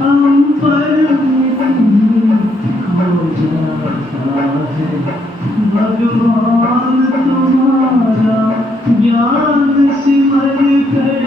अंबर में खो जाता है भगवान तुम्हारा ज्ञान सिमर कर।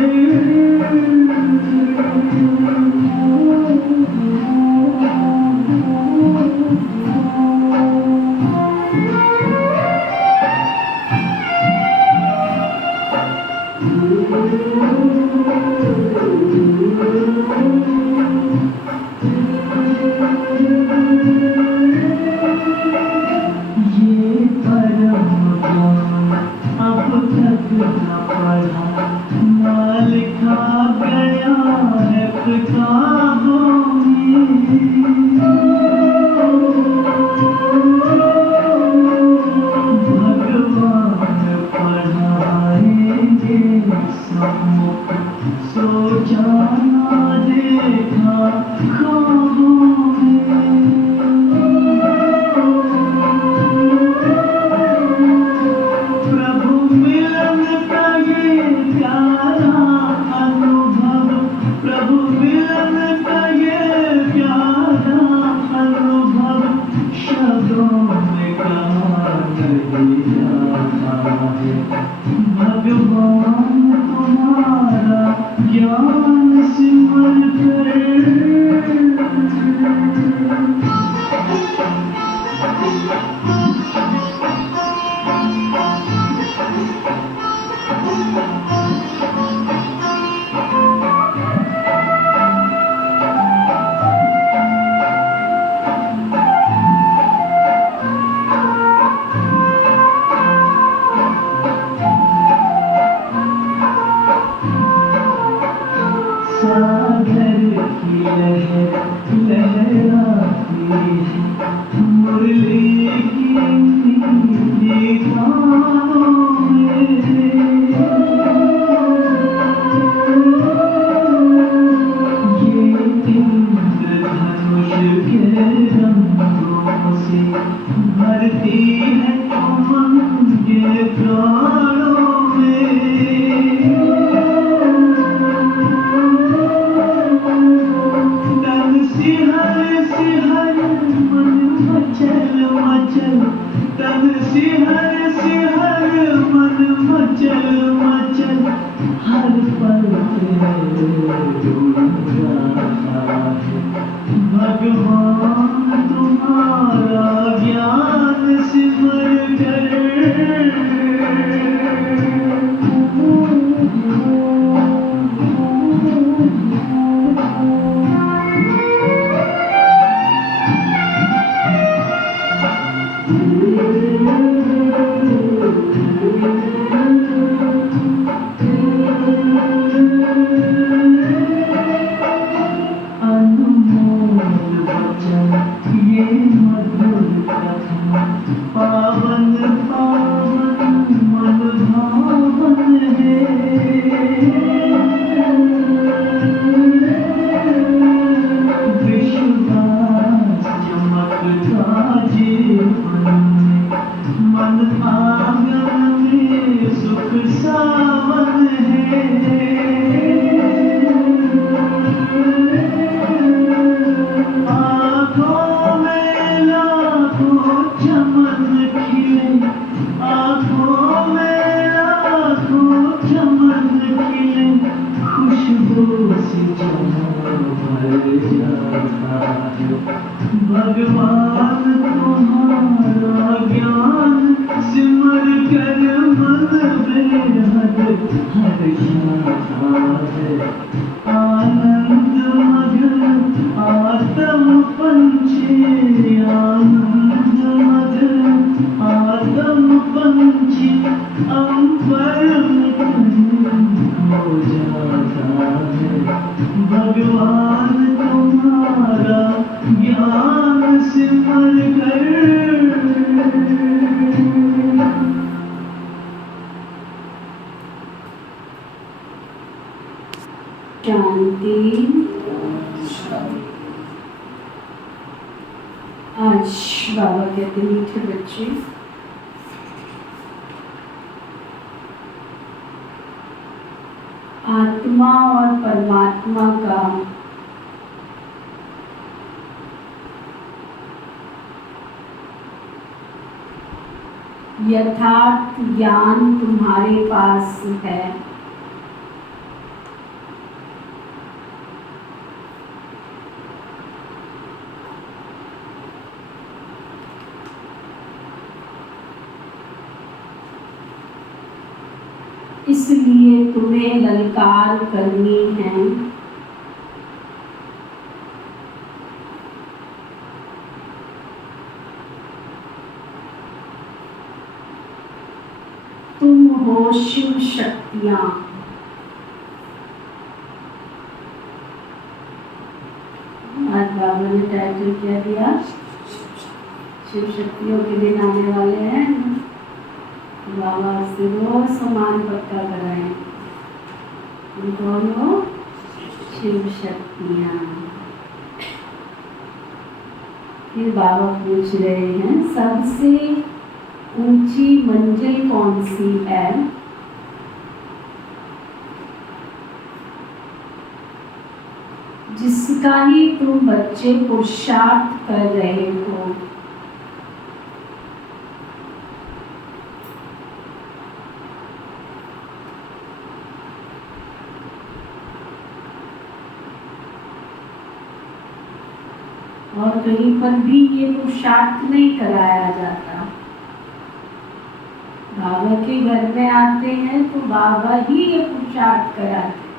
आत्मा और परमात्मा का यथार्थ ज्ञान तुम्हारे पास है। इसलिए तुम्हें ललकार करनी है। तुम हो शिव शक्तियां। आज बाबा ने टाइटल क्या दिया? शिव शक्तियों के दिन आने वाले हैं। बाबा से रोज समान पक्का कराएं। तुम कौन हो? शिव शक्तियां। फिर बाबा पूछ रहे हैं, सबसे ऊंची मंजिल कौन सी है? जिसका ही तुम बच्चे पुरुषार्थ कर रहे हो। और कहीं पर भी ये पुरुषार्थ नहीं कराया जाता। बाबा के घर में आते हैं तो बाबा ही ये पुरुषार्थ कराते।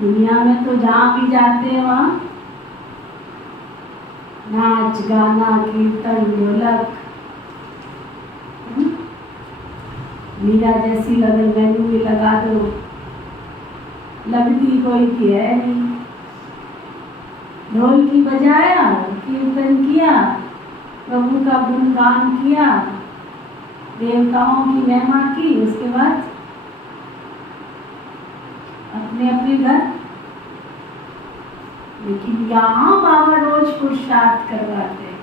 दुनिया में तो जहाँ भी जाते हैं वहाँ नाच गाना कीर्तन ढोलक, मीरा जैसी लगन मैनू भी लगा दो, लगती कोई की है नहीं। ढोल की बजाया, कीर्तन किया, प्रभु का गुणगान किया, देवताओं की महिमा की, उसके बाद अपने अपने घर। लेकिन यहाँ बाबा रोज पुरुषार्थ करवाते हैं।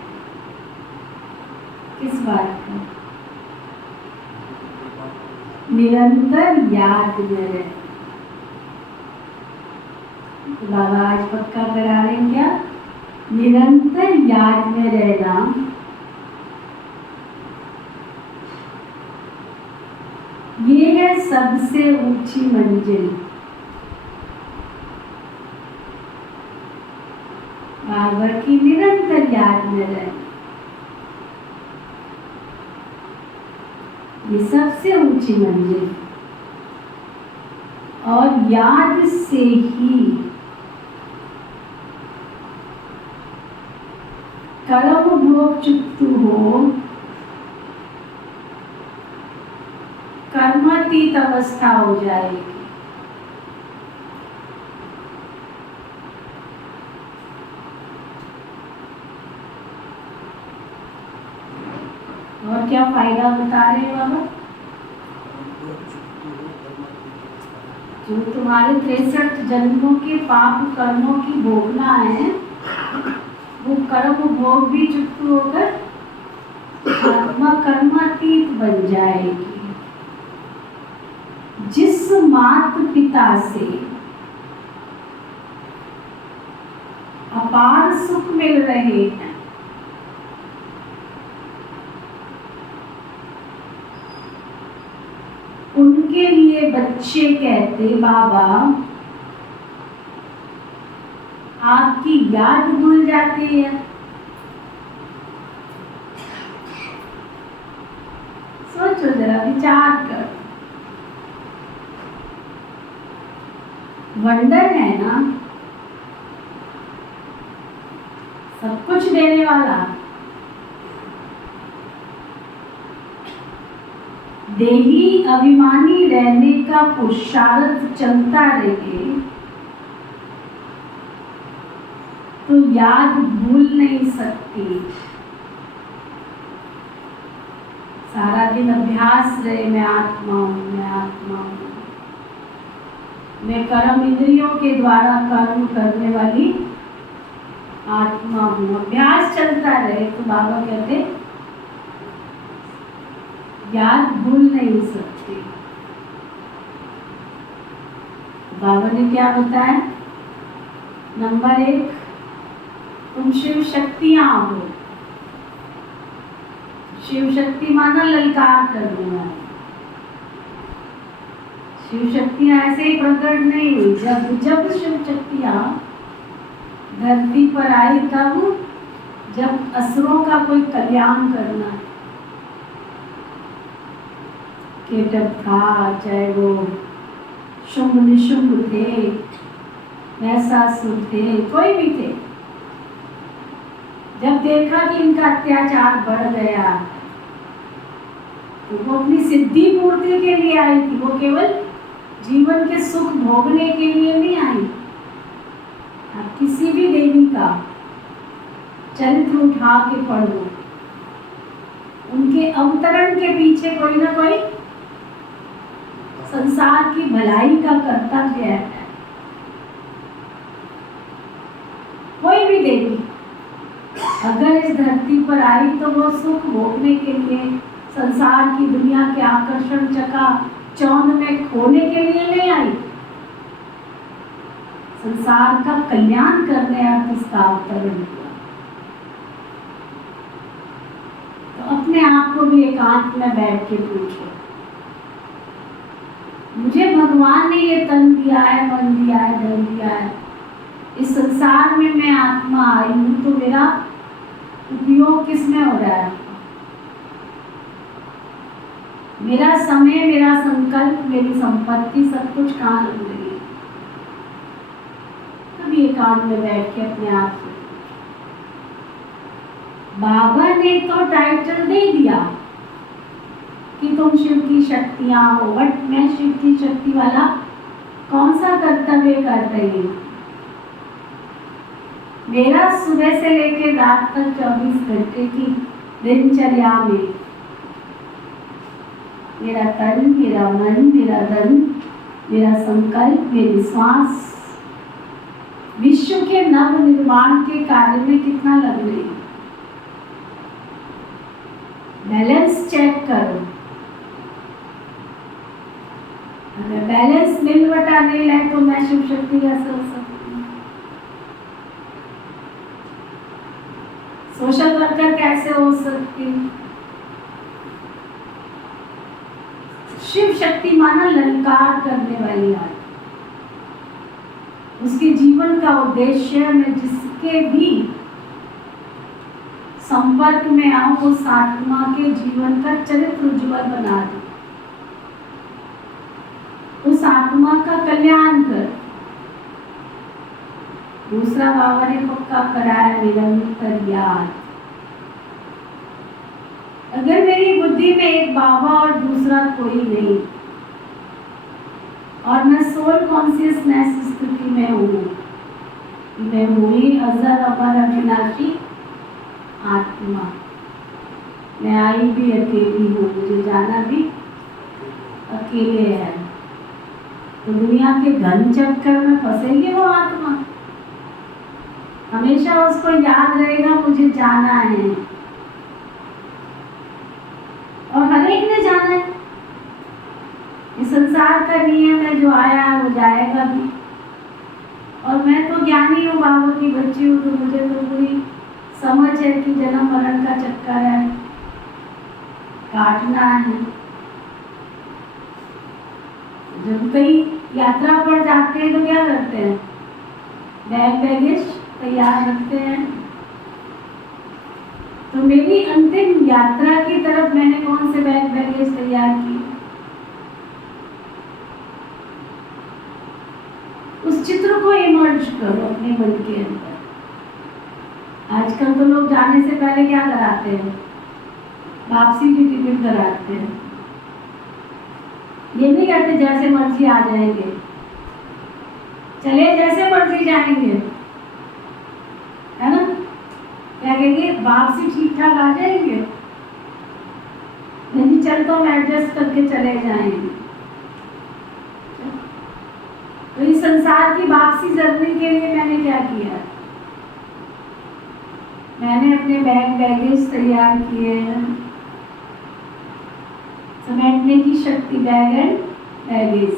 किस बात का? निरंतर याद में रहे। बाबा आज पक्का करा रहे हैं क्या? निरंतर याद में रहना। ये है सबसे ऊंची मंजिल। बाबा की निरंतर याद में रहे, ये सबसे ऊंची मंजिल। और याद से ही कर्म भोग चुक्त हो, कर्मातीत अवस्था हो जाएगी। और क्या फायदा बता रहे हैं बाबा? जो तुम्हारे 63 जन्मों के पाप कर्मों की भोगना है, वो कर्म भोग भी चुक्त होकर आत्मा कर्मातीत बन जाएगी। जिस माता पिता से अपार सुख मिल रहे हैं, उनके लिए बच्चे कहते, बाबा आपकी याद भूल जाती है। सोचो जरा, विचार कर। वंडर है ना, सब कुछ देने वाला। देही अभिमानी रहने का पुरुषार्थ चलता रहे तो याद भूल नहीं सकती। सारा दिन अभ्यास रहे, मैं आत्मा हूँ, मैं आत्मा हूँ, मैं कर्म इंद्रियों के द्वारा कर्म करने वाली आत्मा हूँ। अभ्यास चलता रहे तो बाबा कहते याद भूल नहीं सकते। बाबा ने क्या बताया? नंबर 1, तुम शिव शक्तियां हो। शिव शक्ति माना ललकार करने वाली। शिव शक्तियाँ ऐसे ही प्रकट नहीं हुई। जब शिव शक्तियाँ धरती पर आई तब जब असुरों का कोई कल्याण करना है। केटक था, चाहे वो शुंभ निशुंभ थे, महिषासुर थे, कोई भी थे, जब देखा कि इनका अत्याचार बढ़ गया तो वो अपनी सिद्धि पूर्ति के लिए आई थी। वो केवल जीवन के सुख भोगने के लिए नहीं आई। आप किसी भी देवी का चरित्र उठा के पढ़ो, उनके अवतरण के पीछे कोई ना कोई संसार की भलाई का कर्तव्य है। कोई भी देवी अगर इस धरती पर आई तो वो सुख भोगने के लिए, संसार की दुनिया के आकर्षण चका चौंध में खोने के लिए नहीं आई। संसार का कल्याण करने अर्थ इसका अवतरण हुआ। तो अपने आप को भी एकांत में बैठ के पूछो, मुझे भगवान ने ये तन दिया है, मन दिया है, धन दिया है, इस संसार में मैं आत्मा आई हूँ, तो मेरा उपयोग किसमें हो रहा है? मेरा समय, मेरा संकल्प, मेरी संपत्ति, सब कुछ कहाँ लग रही है? कभी एकांत में बैठ के अपने आप से, बाबा ने तो टाइटल दे दिया कि तुम शिव की शक्तियां हो, बट मैं शिव की शक्ति वाला कौन सा कर्तव्य कर रही हूँ? मेरा सुबह से लेकर रात तक 24 घंटे की दिनचर्या में मेरा तन, मेरा मन, मेरा धन, मेरा संकल्प, मेरी सांस विश्व के नव निर्माण के कार्य में कितना लग रही है? बैलेंस चेक करो। अगर बैलेंस मिल बटा नहीं है तो मैं शिव शक्ति कैसे हो सकती हूँ? सोशल वर्कर कैसे हो सकती हूँ? शिव शक्ति माना ललकार करने वाली आत्मा। उसके जीवन का उद्देश्य मैं जिसके भी संपर्क में आऊं उस आत्मा के जीवन का चरित्र उज्ज्वल बना दूं, उस आत्मा का कल्याण कर। दूसरा बाबा ने पक्का कराया निरंतर याद। अगर मेरी बुद्धि में एक बाबा और दूसरा कोई नहीं और मैं सोल कॉन्शियसनेस स्थिति में हूँ, मैं हुई अजर अमर अविनाशी आत्मा, मैं आई भी अकेली हूँ, मुझे जाना भी अकेले है, तो दुनिया के घन चक्कर में फंसेगी वो आत्मा। हमेशा उसको याद रहेगा मुझे जाना है, और हर एक ने जाना है। इस संसार का नियम है, जो आया है वो जाएगा भी। और मैं तो ज्ञानी हूँ, बाबा की बच्ची हूँ, तो मुझे तो पूरी समझ है कि जन्म मरण का चक्कर है, काटना है। जब कई यात्रा पर जाते हैं तो क्या करते हैं? बैग बैगेज तैयार रखते हैं। तो मेरी अंतिम यात्रा की तरफ मैंने कौन से बैग बैगेज तैयार किए? उस चित्र को इमर्ज करो अपने मन के अंदर। आजकल तो लोग जाने से पहले क्या कराते हैं? वापसी की टिकट कराते हैं। ये नहीं कहते जैसे मर्जी आ जाएंगे, चले जैसे मर्जी जाएंगे, है ना? क्या कहेंगे? वापसी ठीक ठाक आ जाएंगे, नहीं चल तो हम एडजस्ट करके चले जाएंगे। तो इस संसार की वापसी जर्नी के लिए मैंने क्या किया? मैंने अपने बैग बैगेज तैयार किए हैं, समेटने की शक्ति, बैग एंड बैगेज।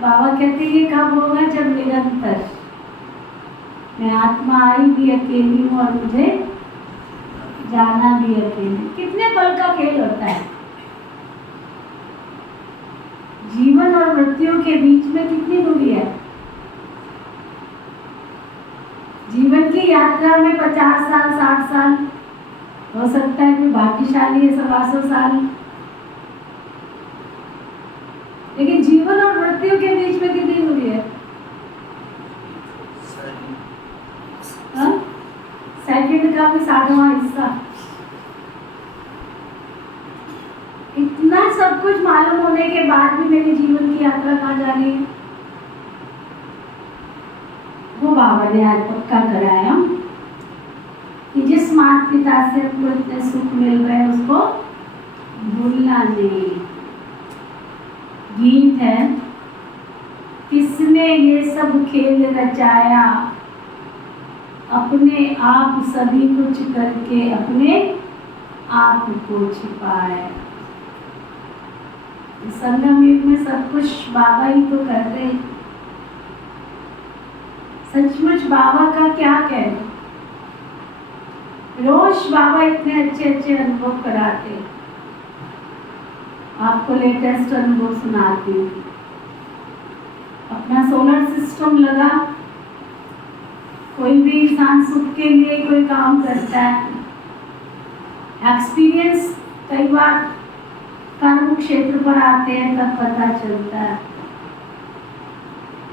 बाबा कहते ये कब होगा? जब निरंतर मैं आत्मा आई भी अकेली हूँ और मुझे जाना भी अकेले। कितने पल का खेल होता है। जीवन और मृत्यु के बीच में कितनी दूरी है। जीवन की यात्रा में 50 साल 60 साल हो सकता है, कोई भाग्यशाली है 125 साल, लेकिन जीवन और मृत्यु के बीच में कितनी दूरी है। सेकंड का भी 60वां हिस्सा। इतना सब कुछ मालूम होने के बाद भी मेरे जीवन की यात्रा कहाँ जा रही है। वो बाबा ने आज पक्का कराया कि जिस माता पिता से हमको इतने सुख मिल रहे हैं उसको भूलना नहीं। गीत है, किसने ये सब खेल रचाया, अपने आप सभी कुछ करके अपने आप को छिपाया। संगम युग में सब कुछ बाबा ही तो कर रहे। सचमुच बाबा का क्या कहना। रोज बाबा इतने अच्छे अच्छे अनुभव कराते। आपको लेटेस्ट अनुभव सुनाती हूँ। अपना सोलर सिस्टम लगा, कोई भी इंसान सुख के लिए कोई काम करता है। एक्सपीरियंस कई बार कर्म क्षेत्र पर आते हैं तब पता चलता है।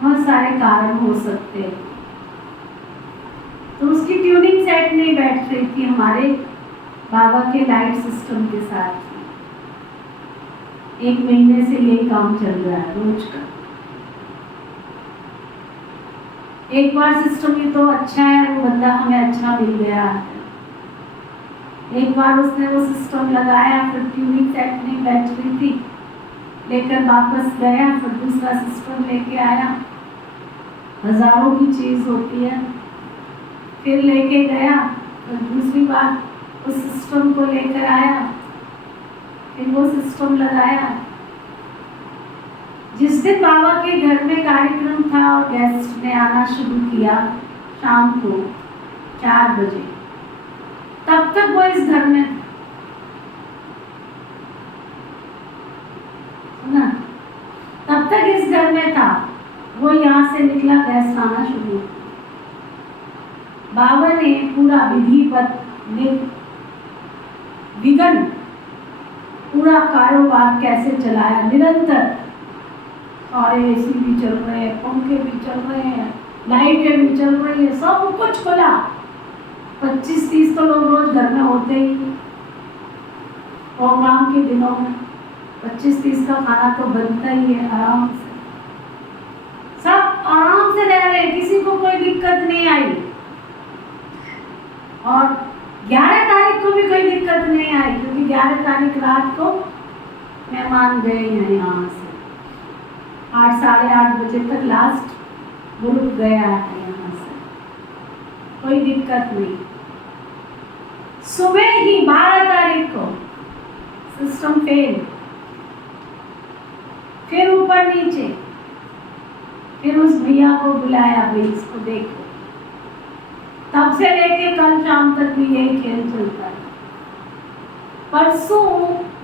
बहुत सारे कारण हो सकते हैं। तो उसकी ट्यूनिंग सेट नहीं बैठ रही थी हमारे बाबा के लाइट सिस्टम के साथ। 1 महीने से यही काम चल रहा है रोज का। एक बार सिस्टम ये तो अच्छा है, वो बंदा हमें अच्छा मिल गया। एक बार उसने वो सिस्टम लगाया, फिर ट्यूनिंग सेट नहीं बैठ रही थी, लेकर वापस गया, फिर दूसरा सिस्टम लेके आया। हजारों की चीज होती है। फिर लेके गया, फिर दूसरी बार उस सिस्टम को लेकर आया, फिर वो सिस्टम लगाया। जिस दिन बाबा के घर में कार्यक्रम था और गेस्ट ने आना शुरू किया शाम को 4 बजे, तब तक वो इस घर में ना, तब तक इस घर में था। वो यहाँ से निकला, गेस्ट आना शुरू। बाबा ने पूरा विधिवत विघन पूरा कारोबार कैसे चलाया। निरंतर सारे एसी भी चल रहे हैं, पंखे भी चल रहे हैं, लाइटें भी चल रही है, सब कुछ खुला। 25-30 तो लोग रोज घर में होते ही प्रोग्राम के दिनों में। 25-30 का खाना तो बनता ही है आराम से। सब आराम से रह रहे, किसी को कोई दिक्कत नहीं आई। और 11 तारीख को भी कोई दिक्कत नहीं आई, क्योंकि 11 तारीख रात को मेहमान गए हैं यहाँ से। 8 साढ़े 8 बजे तक लास्ट ग्रुप गया है यहाँ से, कोई दिक्कत नहीं। सुबह ही 12 तारीख को सिस्टम फेल, फिर ऊपर नीचे, फिर उस भैया को बुलाया, भाई इसको देखो। तब से लेके कल शाम तक भी यही खेल चलता है। परसों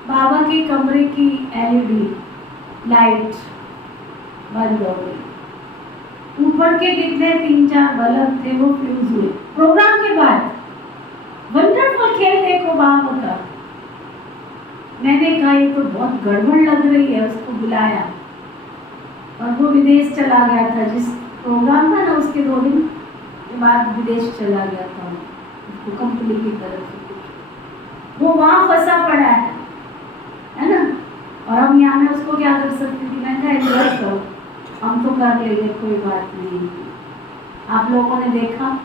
बाबा के कमरे की LED लाइट बंद हो गई। ऊपर के कितने 3-4 बल्ब थे वो फ्यूज हुए। प्रोग्राम के बाद वंडरफुल खेल देखो बाबा का। मैंने कहा ये तो बहुत गड़बड़ लग रही है, उसको बुलाया और वो विदेश चला गया था। जिस प्रोग्राम था ना उसके 2 दिन के बाद विदेश चला गया था, उसको कंपनी की तरफ से। वो वहाँ फंसा पड़ा है ना। और हम यहाँ में उसको क्या कर सकती थी। मैंने कहा एंजॉय करो, हम तो कर लेंगे, कोई बात नहीं। आप लोगों ने देखा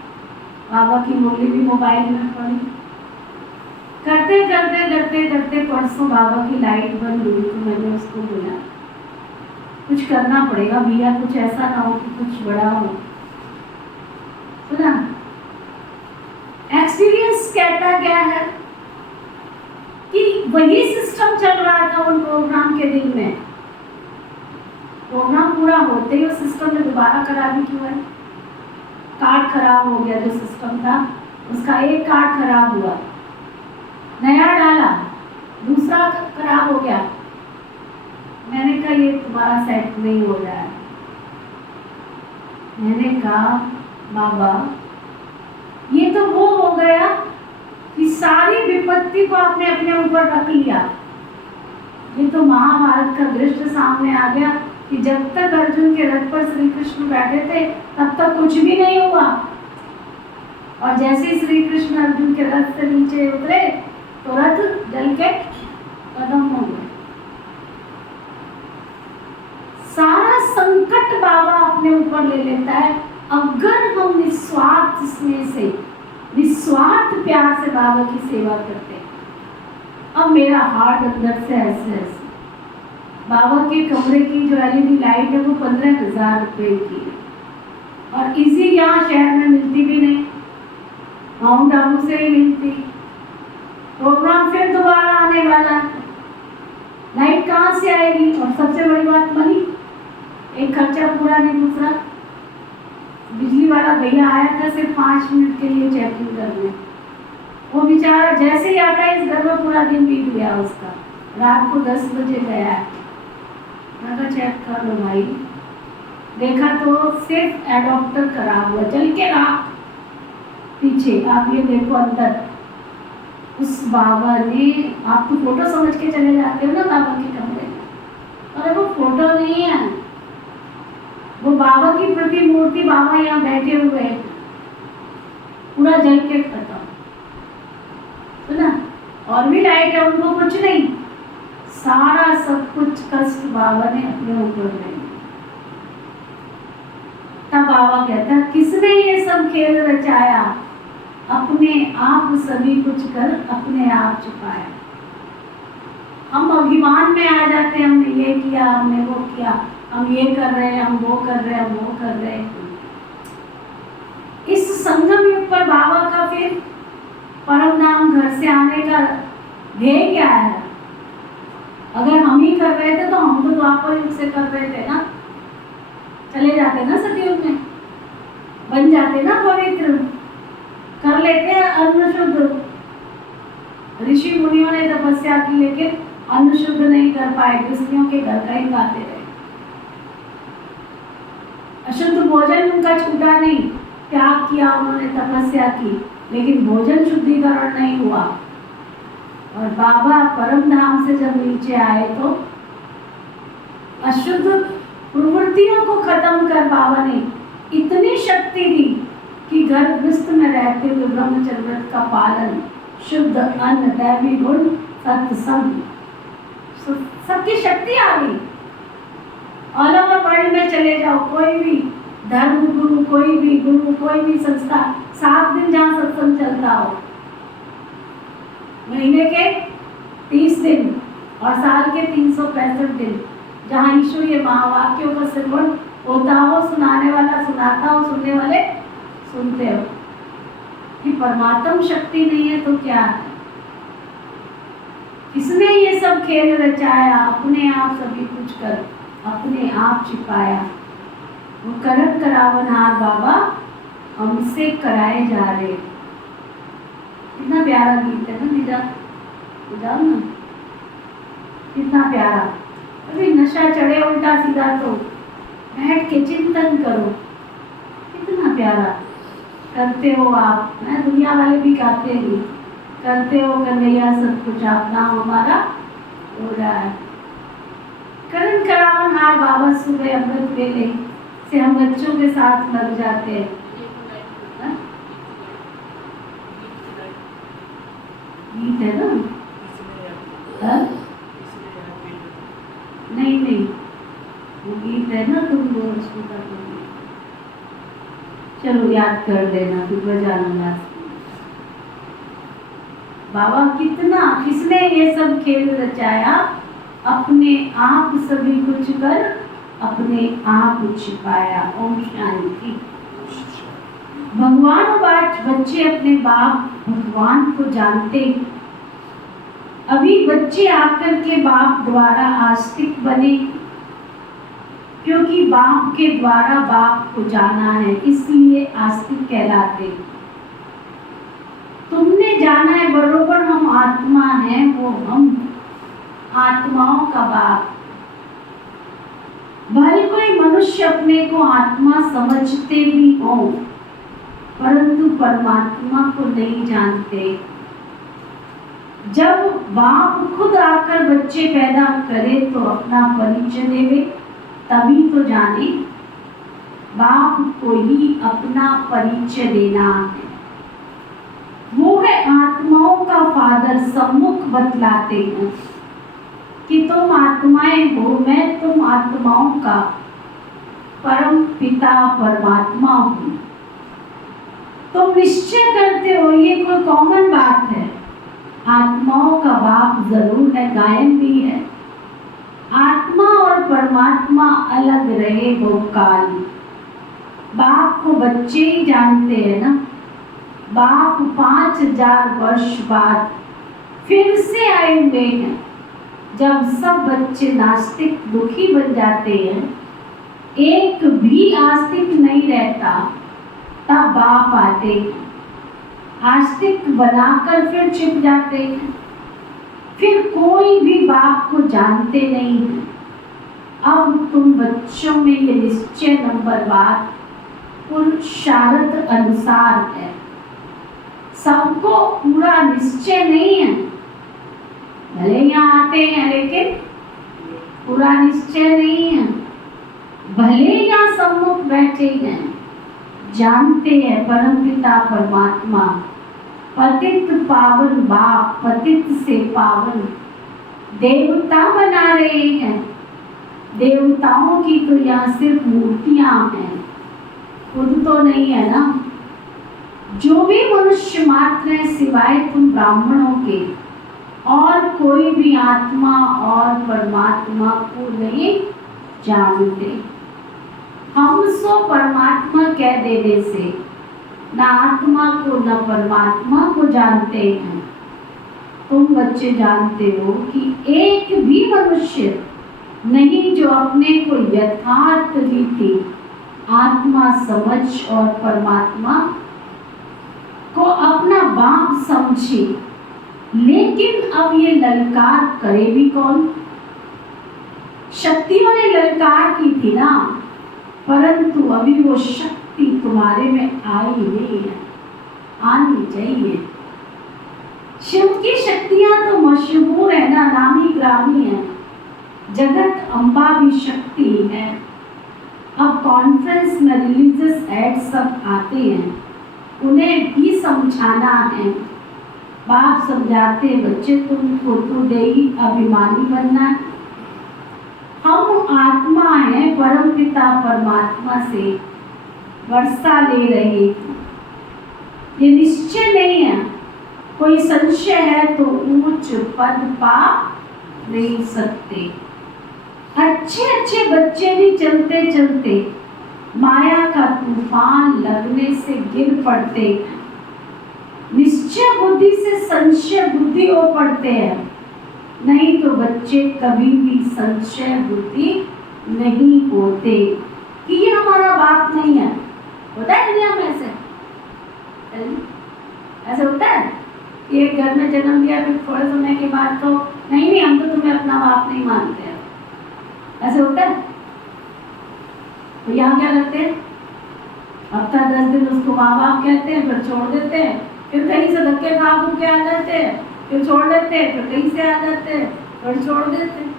बाबा की मुरली भी मोबाइल में पड़ी। करते करते करते करते परसों बाबा की लाइट बंद हुई तो मैंने उसको बोला कुछ करना पड़ेगा भैया, कुछ ऐसा ना हो कि कुछ बड़ा हो। सुना, एक्सपीरियंस कहता क्या है कि वही सिस्टम चल रहा था उन प्रोग्राम के दिन में। प्रोग्राम पूरा होते ही उस सिस्टम में दोबारा खराबी क्यों है। कार्ड खराब हो गया, जो सिस्टम था उसका एक कार्ड खराब हुआ, नया डाला, दूसरा खराब हो गया। मैंने कहा ये तुम्हारा सेट नहीं हो रहा है। मैंने कहा बाबा ये तो वो हो गया कि सारी विपत्ति को आपने अपने ऊपर रख लिया। ये तो महाभारत का दृश्य सामने आ गया कि जब तक अर्जुन के रथ पर श्री कृष्ण बैठे थे तब तक कुछ भी नहीं हुआ, और जैसे ही श्री कृष्ण अर्जुन के रथ से नीचे उतरे तो रथ जल के खत्म हो गया। सारा संकट बाबा अपने ऊपर ले लेता है अगर हम निस्वार्थ स्नेह से, निस्वार्थ प्यार से बाबा की सेवा करते हैं। अब मेरा हार्ट अंदर से ऐसे ऐसे, बाबा के कमरे की जो LED लाइट है वो 15,000 रुपए की है, और इसी यहाँ शहर में मिलती भी नहीं, माउंट आबू से ही मिलती। प्रोग्राम फिर दोबारा आने वाला है, लाइट कहाँ से आएगी? और सबसे बड़ी बात मनी, एक खर्चा पूरा नहीं, दूसरा बिजली वाला भैया आया था सिर्फ 5 मिनट के लिए चेकिंग करने। वो बेचारा जैसे ही आता है इस घर में पूरा दिन बीत गया उसका, रात को 10 बजे गया है। मैं कहा चेक कर लो भाई, देखा तो सिर्फ एडॉप्टर खराब हुआ, चल के राख पीछे, आप ये देखो अंदर। उस बाबा ने, आप तो फोटो समझ के चले जाते हो ना बाबा के कमरे में, अरे वो फोटो नहीं है, वो बाबा की प्रतिमूर्ति, बाबा यहाँ बैठे हुए हैं, पूरा जल के खत्म, है ना? और भी लाइट है, उनको कुछ नहीं, सारा सब कुछ कष्ट बाबा ने अपने ऊपर ले लिया। तब बाबा कहता है किसने ये सब खेल रचाया, अपने आप सभी कुछ कर अपने आप छुपाया। हम अभिमान में आ जाते हैं, हमने ये किया, हमने वो किया, हम ये कर रहे हैं, हम वो कर रहे हैं, हम वो कर रहे हैं। इस संगम युग पर बाबा का फिर परम धाम घर से आने का ध्येय क्या है? अगर हम ही कर रहे थे तो हम तो द्वापर युग से कर रहे थे ना, चले जाते ना सतयुग में, बन जाते ना पवित्र, कर लेते हैं अन्न शुद्ध। ऋषि मुनियों ने तपस्या की लेकिन अन्न शुद्ध नहीं कर पाए, स्त्रियों के घर का ही खाते रहे। अशुद्ध भोजन उनका छूटा नहीं, त्याग किया उन्होंने, तपस्या की, लेकिन भोजन शुद्धिकरण नहीं हुआ। और बाबा परम धाम से जब नीचे आए तो अशुद्ध प्रवृत्तियों को खत्म कर बाबा ने इतनी शक्ति दी कि गर्भस्थ में रहते हुए ब्रह्मचर्य व्रत का पालन, शुद्ध अन्न, दैवी गुण, सत्संग, सबकी शक्ति आ गई। ऑल ओवर वर्ल्ड में चले जाओ, कोई भी धर्म गुरु, कोई भी गुरु, कोई भी संस्था, 7 दिन जहाँ सत्संग चलता हो, महीने के 30 दिन और साल के 365 दिन, जहाँ ईश्वरीय महावाक्यों का श्रवण होता हो, सुनाने वाला सुनाता हो, सुनने वाले सुनते हो। कि परमात्म शक्ति नहीं है तो क्या है? किसने ये सब खेल रचाया, अपने आप सभी कुछ कर अपने आप छिपाया। वो करन करावनहार बाबा हमसे कराए जा रहे। कितना प्यारा गीत है ना, निजाम ना, कितना प्यारा। अभी नशा चढ़े उल्टा सीधा तो बैठ के चिंतन करो, कितना प्यारा करते हो आप। मैं दुनिया वाले भी गाते हैं, करते हो कन्हैया सब कुछ अपना हमारा हो रहा है। करन करावनहार बाबा सुबह अमृत वेले से हम बच्चों के साथ लग जाते हैं। गीत है ना? नहीं वो गीत है ना, तुम रोज सुनता करो। चलो याद कर देना, फिर बजाना। बाबा किसने ये सब खेल रचाया, अपने आप सभी कुछ कर अपने आप छिपाया। ओम शांति। भगवान बच्चे अपने बाप भगवान को जानते, अभी बच्चे आकर के बाप द्वारा आस्तिक बने, क्योंकि बाप के द्वारा बाप को जाना है, इसलिए आस्तिक कहलाते। तुमने ने जाना है बरोबर हम आत्मा हैं, वो हम आत्माओं का बाप। भले कोई मनुष्य अपने को आत्मा समझते भी हो, परंतु परमात्मा को नहीं जानते। जब बाप खुद आकर बच्चे पैदा करे तो अपना परिचय देवे, तभी तो जाने। बाप को ही अपना परिचय देना है। वो है आत्माओं का फादर, सम्मुख बतलाते हैं कि तुम आत्माएं हो, मैं तुम आत्माओं का परम पिता परमात्मा हूँ। तुम निश्चय करते हो, ये कोई कॉमन बात है। आत्माओं का बाप जरूर है, गायन भी है। आत्मा और परमात्मा अलग रहे बहुकाल। बाप को बच्चे ही जानते हैं ना। बाप 5000 वर्ष बाद फिर से आए हुए हैं। जब सब बच्चे नास्तिक दुखी बन जाते हैं, एक भी आस्तिक नहीं रहता, तब बाप आते हैं। आस्तिक बनाकर फिर छिप जाते हैं। फिर कोई भी बाप को जानते नहीं है। अब तुम बच्चों में ये निश्चय नंबर बात पुरुषार्थ अनुसार है। सबको पूरा निश्चय नहीं है। भले यहाँ आते हैं लेकिन पूरा निश्चय नहीं है। भले यहाँ सम्मुख बैठे हैं, जानते हैं परमपिता परमात्मा, पतित पावन बाप, पतित से पावन देवता बना रहे हैं। देवताओं की तो यहाँ सिर्फ मूर्तियां हैं, खुद तो नहीं है ना। जो भी मनुष्य मात्र है सिवाय तुम ब्राह्मणों के, और कोई भी आत्मा और परमात्मा को नहीं जानते। हम सो परमात्मा कह देने से न आत्मा को न परमात्मा को जानते हैं। तुम बच्चे जानते हो कि एक भी मनुष्य नहीं जो अपने को यथार्थ रीति आत्मा समझ और परमात्मा को अपना बाप समझे। लेकिन अब ये ललकार करे भी कौन? शक्तियों ने ललकार की थी ना, परंतु अभी वो शक्ति तुम्हारे में आई नहीं है, आनी चाहिए। शिव की शक्तियां तो मशहूर है ना, नामी ग्रामी है। जगत अम्बा भी शक्ति है। अब कॉन्फ्रेंस में रिलीजियस एड सब आते हैं, उन्हें भी समझाना है। बाप समझाते, बच्चे तुमको तो देही अभिमानी बनना है। हम आत्मा हैं, परमपिता परमात्मा से वर्षा ले रहे हैं। ये निश्चय नहीं है। कोई संशय है तो ऊंच पद पा नहीं सकते। अच्छे अच्छे बच्चे भी चलते चलते माया का तूफान लगने से गिर पड़ते हैं। निश्चय बुद्धि से संशय बुद्धि हो पड़ते हैं। नहीं तो बच्चे कभी भी संशय बुद्धि नहीं होते कि ये हमारा बाप नहीं है। होता है दुनिया में ऐसे? ऐसे होता है? एक घर में जन्म दिया, फिर थोड़े समय के बाद तो नहीं हम तो तुम्हें अपना बाप नहीं मानते हैं। ऐसे होता है? तो यहाँ क्या करते हैं? हफ्ता 10 दिन उसको माँ बाप कहते हैं, फिर छोड़ देते हैं। फिर कहीं से धक्के खा के आ जाते हैं, फिर छोड़ देते हैं, फिर कहीं से आ जाते हैं, फिर छोड़ देते हैं।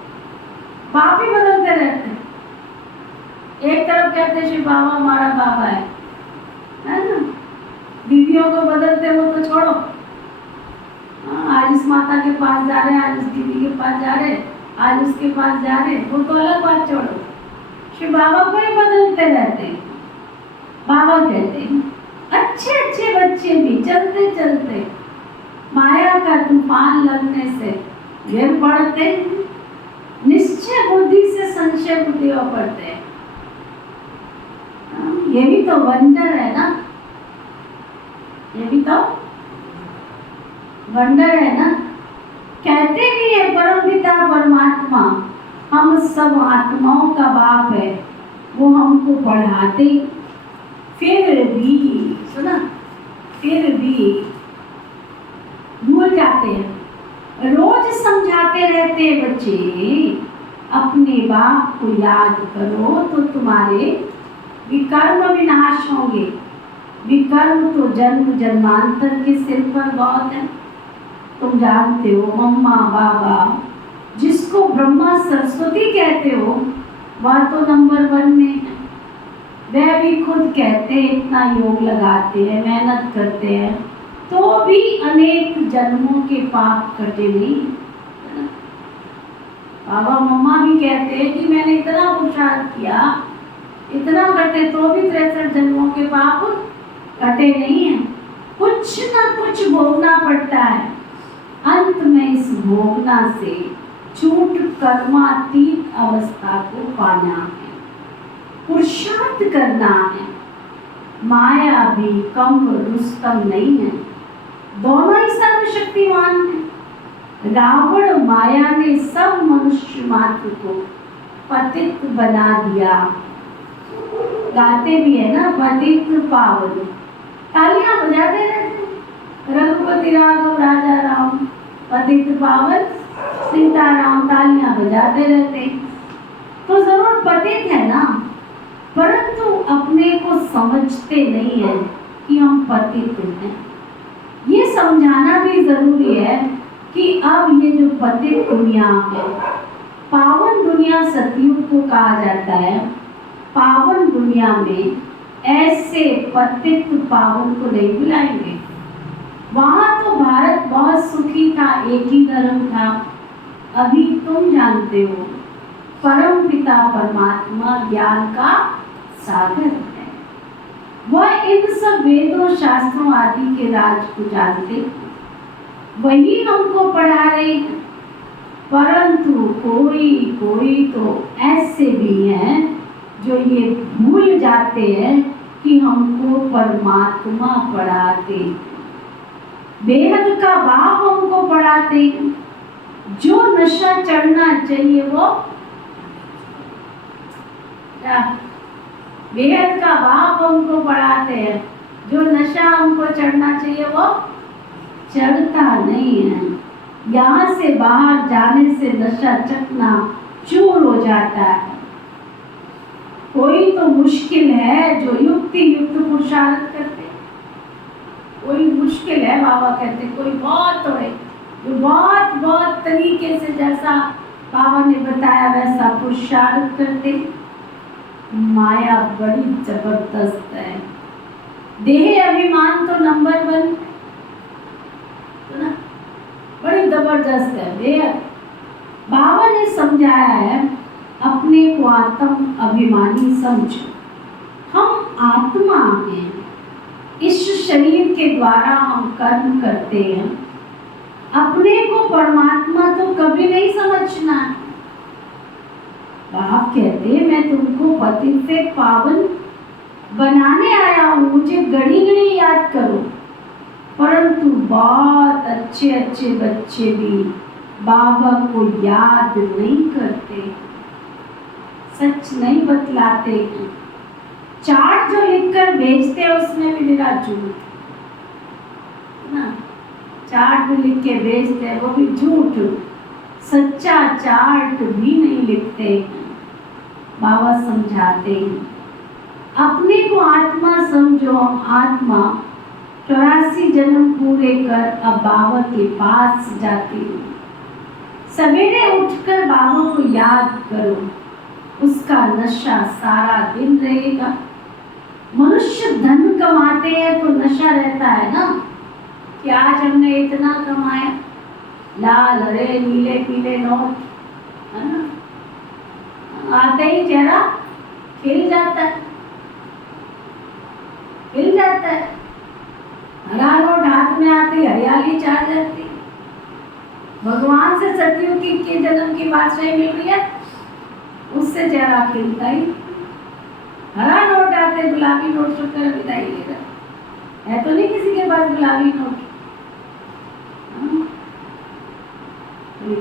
बाप ही बदलते रहते हैं। एक तरफ कहते हैं शिव बाबा हमारा बाबा है ना? दीदियों को बदलते वो तो छोड़ो। आज इस माता के पास जा रहे हैं, आज उस दीदी के पास जा रहे हैं, आज उसके पास जा रहे हैं, वो तो अलग बात छोड़ो। शिव बाबा को ही बदलते रहते हैं। बाबा कहते हैं अच्छे अच्छे बच्चे भी चलते चलते माया का तूफान लगने से गिर पड़ते हैं। निश्चय बुद्धि से संशय बुद्धि हो पड़ते हैं। ये भी तो वंडर है ना, ये भी तो वंडर है ना। कहते भी है परमपिता परमात्मा हम सब आत्माओं का बाप है, वो हमको पढ़ाते। फिर भी सुना, फिर भी बच्चे अपने बाप को याद करो तो तुम्हारे विकर्म विनाश होंगे। विकर्म तो जन्म जन्मांतर के सिर पर बहुत है। तुम जानते हो मम्मा बाबा जिसको ब्रह्मा सरस्वती कहते हो वह तो नंबर 1 में है। वह भी खुद कहते हैं इतना योग लगाते हैं, मेहनत करते हैं, तो भी अनेक जन्मों के पाप कटे नहीं। बाबा मम्मा भी कहते हैं कि मैंने इतना पुरुषार्थ किया, इतना कटे, तो भी 63 जन्मों के पाप कटे नहीं है। कुछ ना कुछ भोगना पड़ता है। अंत में इस भोगना से छूट कर्मातीत अवस्था को पाना है, पुरुषार्थ करना है। माया भी कम रुस्तम नहीं है, दोनों ही सर्वशक्तिमान हैं। रावण माया ने सब मनुष्य मात्र को पतित बना दिया। गाते भी है ना, पतित पावन, तालियां बजाते रहते। रघुपति राघव राजा राम, पतित पावन सीताराम, तालियां बजाते रहते। तो जरूर पतित है ना, परंतु अपने को समझते नहीं है कि हम पतित हैं। ये समझाना भी जरूरी है कि अब ये जो पतित दुनिया है, पावन दुनिया सतयुग को कहा जाता है। पावन दुनिया में ऐसे पतित पावन को नहीं बुलाएंगे। वहां तो भारत बहुत सुखी था, एक ही धर्म था। अभी तुम जानते हो परम पिता परमात्मा ज्ञान का सागर है। वह इन सब वेदों शास्त्रों आदि के राज को जानते हैं, वही हमको पढ़ा रहे हैं। परंतु कोई कोई तो ऐसे भी हैं जो ये भूल जाते हैं कि हमको परमात्मा पढ़ाते, बेहद का बाप हमको पढ़ाते हैं। जो नशा चढ़ना चाहिए वो क्या, बेहद का बाप हमको पढ़ाते हैं। जो नशा हमको चढ़ना चाहिए वो चढ़ता नहीं है। यहाँ से बाहर जाने से नशा चकना चूर हो जाता है। कोई तो मुश्किल है जो युक्ति युक्त पुरुषार्थ करते, कोई मुश्किल है बाबा कहते, कोई बहुत है जो बहुत बहुत तरीके से जैसा बाबा ने बताया वैसा पुरुषार्थ करते। माया बड़ी जबरदस्त है। देह अभिमान तो नंबर 1 ना, बड़ी जबरदस्त है देह। बाबा ने समझाया है अपने को आत्म अभिमानी समझो। हम आत्मा हैं, इस शरीर के द्वारा हम कर्म करते हैं। अपने को परमात्मा तो कभी नहीं समझना। बाप कहते हैं मैं तुमको पति से पावन बनाने आया हूँ, मुझे घड़ी घड़ी याद करो। परंतु बहुत अच्छे अच्छे बच्चे भी बाबा को याद नहीं करते, सच नहीं बतलाते। चार्ट जो लिखकर भेजते हैं उसमें भी मेरा झूठ ना, चार्ट लिख के भेजते हैं वो भी झूठ, सच्चा चार्ट भी नहीं लिखते। बाबा समझाते हैं अपने को आत्मा समझो। आत्मा 84 जन्म पूरे कर अब बाबा के पास जाती हूँ। सवेरे उठकर बाबा को याद करो, उसका नशा सारा दिन रहेगा। मनुष्य धन कमाते हैं तो नशा रहता है ना कि आज हमने इतना कमाया, लाल हरे नीले पीले नोट है ना, आते ही चेहरा खिल जाता है, खिल जाता है। हरा नोट हाथ में आती हरियाली छा जाती। भगवान से सतयुग के जन्म की बादशाही मिल रही है, उससे चेहरा खिलता ही। हरा नोट आते गुलाबी नोट चुपकर विदाई ले रहा है तो नहीं किसी के पास गुलाबी नोट।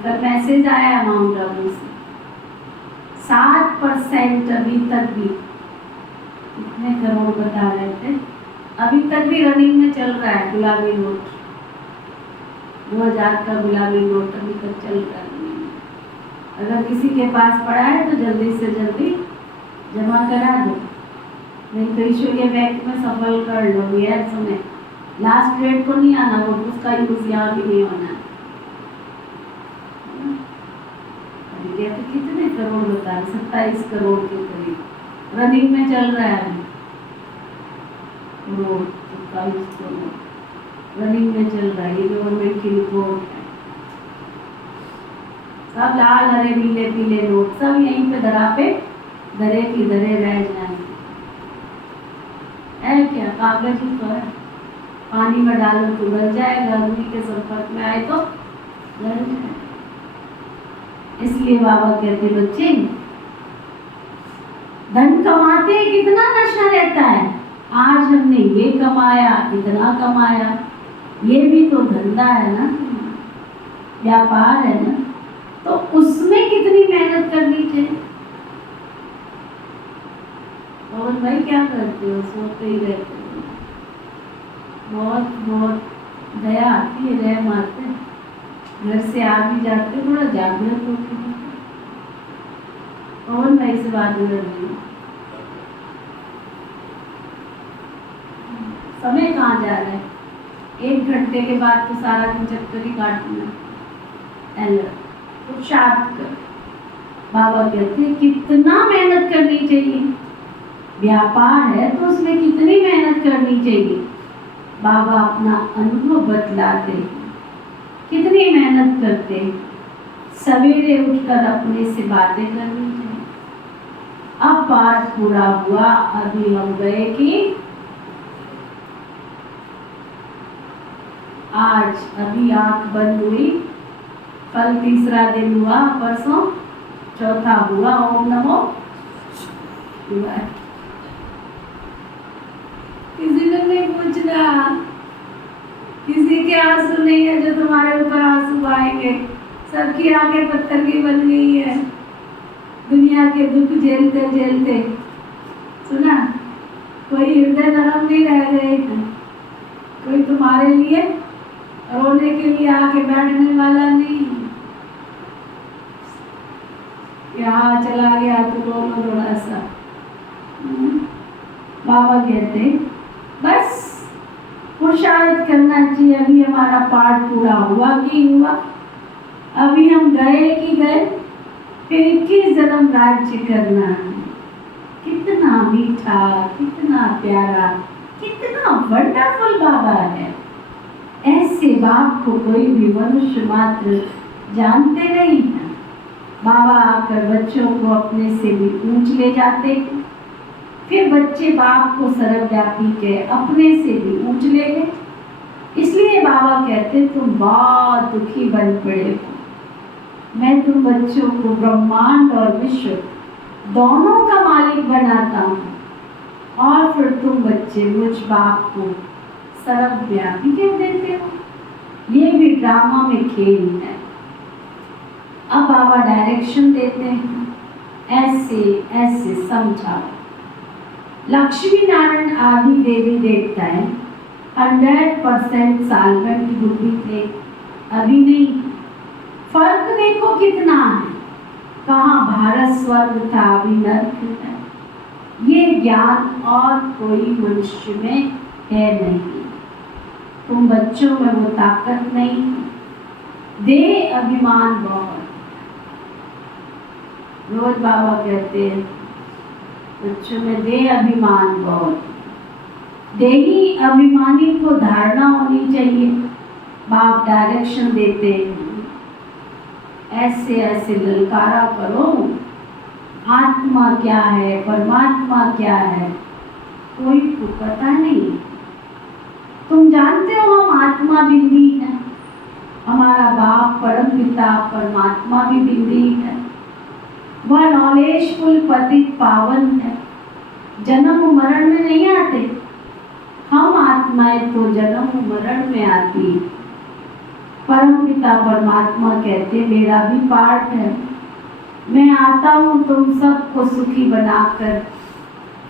कल मैसेज आया माउंट आबू से 7% अभी तक भी, कितने करोड़ बता रहे थे, अभी तक भी रनिंग में चल रहा है गुलाबी नोट। 2000 का गुलाबी नोट अभी तक चल रहा है। अगर किसी के पास पड़ा है तो जल्दी से जल्दी जमा करा दो, नहीं तो ईश्वर के बैंक में सफल कर लो। ये समय लास्ट डेट को नहीं आना, वो उसका यूज यहाँ भी नहीं होना। अभी कहते कितने करोड़ बता रहे, 27 करोड़ के करीब रनिंग में चल रहा है अभी। करोड़ 27 करोड़ रनिंग में चल रहा है, ये गवर्नमेंट की रिपोर्ट है। सब लाल हरे नीले पीले नोट सब यहीं पे धरा पे धरे की धरे रह जाएंगे। है क्या? कागज ही तो है, पानी में डालो तो गल जाएगा, अग्नि के संपर्क में आए तो गल जाएगा। इसलिए बाबा कहते बच्चे धन कमाते कितना नशा रहता है। आज हमने ये कमाया, इतना कमाया, ये भी तो धंधा है ना, व्यापार है ना, तो उसमें कितनी मेहनत करनी चाहिए। और भाई क्या करते हो? सोते ही रहते हो। बहुत बहुत दया आती है, रह मारते, घर से आ भी जाते, थोड़ा जागृत होते हैं। और भाई से बात कर रही हूँ, समय कहाँ जा रहा है? 1 घंटे के बाद तो सारा दिन चक्कर ही काटना। पुरुषार्थ कर। बाबा कहते हैं कितना मेहनत करनी चाहिए। व्यापार है तो उसमें कितनी मेहनत करनी चाहिए। बाबा अपना अनुभव बतलाते हैं, कितनी मेहनत करते हैं। सवेरे उठकर अपने से बातें करनी चाहिए। अब पाठ पूरा हुआ, अभी हम गए कि आज अभी आंख बंद हुई, कल तीसरा दिन हुआ, परसों चौथा हुआ। ओम नमो शिवाय। किसी ने नहीं पूछना, किसी के आंसू नहीं है जो तुम्हारे ऊपर आंसू आएंगे। सबकी आंखें पत्थर की बन गई है, दुनिया के दुख झेलते झेलते। सुना, कोई हृदय नरम नहीं रह गए, कोई तुम्हारे लिए रोने के लिए आके बैठने वाला नहीं। यहाँ चला गया तो रोनो थोड़ा सा। बाबा कहते बस पुरुषार्थ करना चाहिए। अभी हमारा पाठ पूरा हुआ कि हुआ, अभी हम गए कि गए, फिर 21 जन्म राज्य करना है। कितना मीठा, कितना प्यारा, कितना वंडरफुल बाबा है। ऐसे बाप को कोई भी मनुष्य मात्र जानते नहीं है। बाबा आकर बच्चों को अपने से भी ऊंच ले जाते हैं, फिर बच्चे बाप को सर्वव्यापी के अपने से भी ऊंच ले गए। इसलिए बाबा कहते तुम बहुत दुखी बन पड़े हो। मैं तुम बच्चों को ब्रह्मांड और विश्व दोनों का मालिक बनाता हूँ, और फिर तुम बच्चे मुझ बाप को सर्वव्यापी कह देते हो। ये भी ड्रामा में खेल है। अब बाबा डायरेक्शन देते हैं, ऐसे ऐसे समझाओ। लक्ष्मी नारायण आदि देवी देवताएं 100% सालमेंट बुद्धि थे, अभी नहीं। फर्क देखो कितना है, कहाँ भारत स्वर्ग था, अभी नर्क है। ये ज्ञान और कोई मनुष्य में है नहीं। तुम बच्चों में वो ताकत नहीं, दे अभिमान बहुत। रोज बाबा कहते हैं बच्चों में दे अभिमान बहुत। देही अभिमानी को धारणा होनी चाहिए। बाप डायरेक्शन देते हैं, ऐसे ऐसे ललकारा करो। आत्मा क्या है, परमात्मा क्या है, कोई को पता नहीं। तुम जानते हो हम आत्मा बिंदी है, हमारा बाप परम पिता परमात्मा भी बिंदी है। वह नॉलेजफुल पतित पावन है, जन्म मरण में नहीं आते। हम आत्माएं तो जन्म मरण में आती। परम पिता परमात्मा कहते मेरा भी पार्ट है, मैं आता हूँ तुम सबको सुखी बनाकर,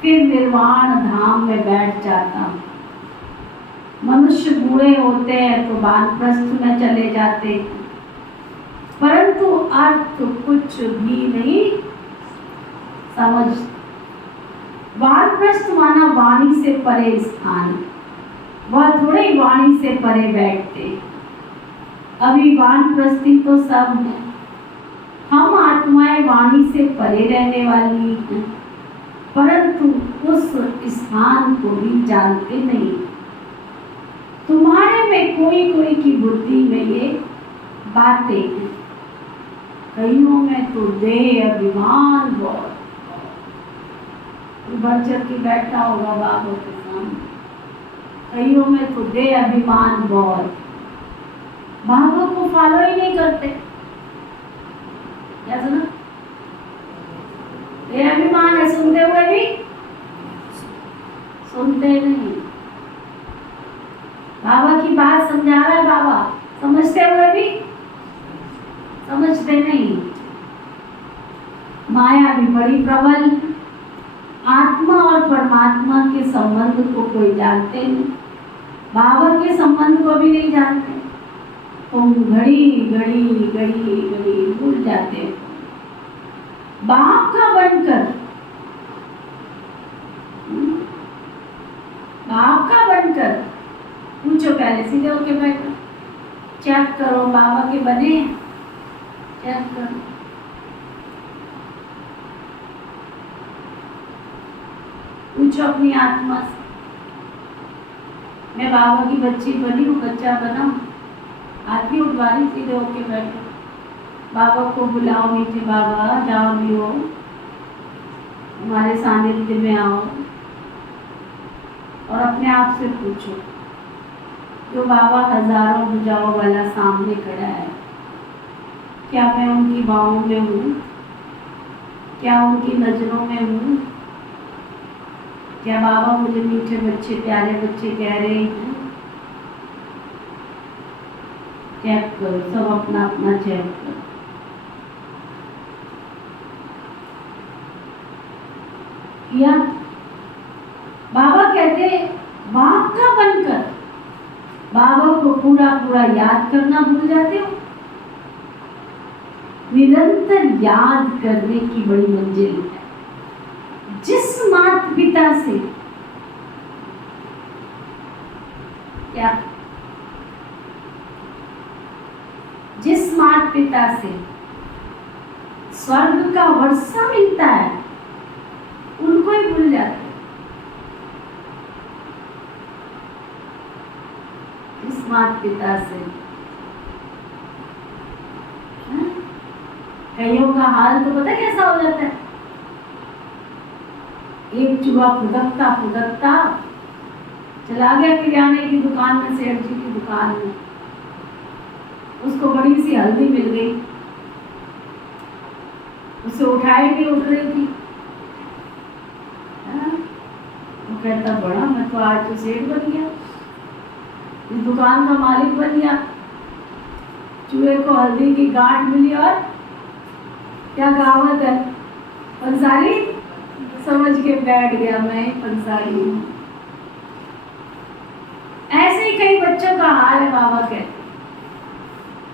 फिर निर्वाण धाम में बैठ जाता हूँ। मनुष्य बूढ़े होते हैं तो वानप्रस्थ में चले जाते हैं, परंतु अर्थ कुछ भी नहीं समझ। वानप्रस्थ माना वाणी से परे स्थान, वह थोड़े ही वाणी से परे बैठते। अभी वानप्रस्थी तो सब है, हम आत्माएं वाणी से परे रहने वाली हैं, परंतु उस स्थान को भी जानते नहीं। तुम्हारे में कोई कोई की बुद्धि में ये बातें हैं, कईयों में तो देह अभिमान बहुत बढ़ चढ़ के बैठा होगा बाबा के सामने। कईयों में तो देह अभिमान बहुत, बाबा को फॉलो ही नहीं करते। क्या सुना? देह अभिमान है, सुनते हुए भी सुनते नहीं। बाबा की बात समझा रहा है बाबा, समझते हुए भी समझते नहीं। माया भी बड़ी प्रबल, आत्मा और परमात्मा के संबंध को कोई जानते नहीं, बाबा के संबंध को भी नहीं जानते। तुम घड़ी घड़ी घड़ी घड़ी भूल जाते हो। बाप का बनकर, बाप का बनकर पूछो, पहले सीधे होके बैठो, चेक करो बाबा के बने, चेक करो। पूछो अपनी आत्मा से, मैं बाबा की बच्ची बनी हूँ, बच्चा बना हूँ? आदमी उठवाली, सीधे होके बैठो, बाबा को बुलाओ, मीठे बाबा जाओ भी हो, हमारे सानिध्य में आओ। और अपने आप से पूछो, जो बाबा हजारों भुजाओं वाला सामने खड़ा है, क्या मैं उनकी बाहों में हूँ? क्या उनकी नजरों में हूँ? क्या बाबा मुझे मीठे बच्चे, प्यारे बच्चे कह रहे हैं? चेक करो, सब अपना अपना चेक करो। या बाबा कहते बाप का बनकर बाबा को पूरा पूरा याद करना भूल जाते हो। निरंतर याद करने की बड़ी मंजिल है। जिस माता पिता से, क्या जिस माता पिता से स्वर्ग का वर्षा मिलता है, उनको ही भूल जाते। जिस माता पिता से, कईयों का हाल तो पता कैसा हो जाता है। एक चूहा फुदकता फुदकता चला गया किराने की दुकान में, सेठ जी की दुकान में। उसको बड़ी सी हल्दी मिल गई, उसे उठाई नहीं उठ रही थी। वो कहता बड़ा, मैं तो आज तो सेठ बन गया, इस दुकान का मालिक बन गया। चूहे को हल्दी की गांठ मिली और क्या कहावत है, पंसारी समझ के बैठ गया, मैं पंसारी हूँ। ऐसे ही कई बच्चों का हाल है। बाबा कहते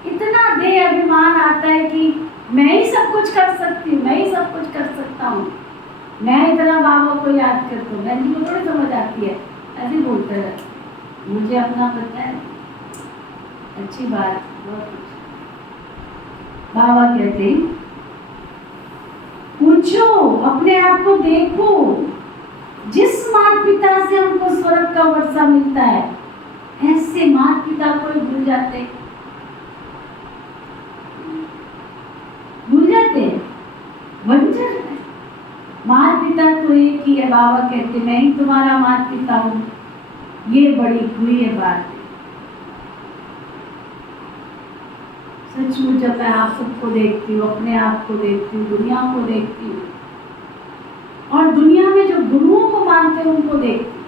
इतना देह अभिमान आता है कि मैं ही सब कुछ कर सकती हूँ, मैं ही सब कुछ कर सकता हूँ, मैं इतना बाबा को याद करता हूँ। बहन जी को थोड़ी समझ आती है, ऐसे बोलते रहते। मुझे अपना पता है, अच्छी बात, बहुत अच्छी। बाबा कहते पूछो, अपने आप को देखो। जिस माता पिता से हमको स्वर्ग का वर्षा मिलता है, ऐसे माता पिता को ही भूल जाते, भूल जाते हैं। वंचन है। माता पिता तो एक ही है। बाबा कहते मैं ही तुम्हारा माता पिता हूँ। ये बड़ी हुई है बात। सचमुच जब मैं आप सबको देखती हूँ, अपने आप को देखती हूँ, दुनिया को देखती हूँ, और दुनिया में जो गुरुओं को मानते हैं उनको देखती हूँ,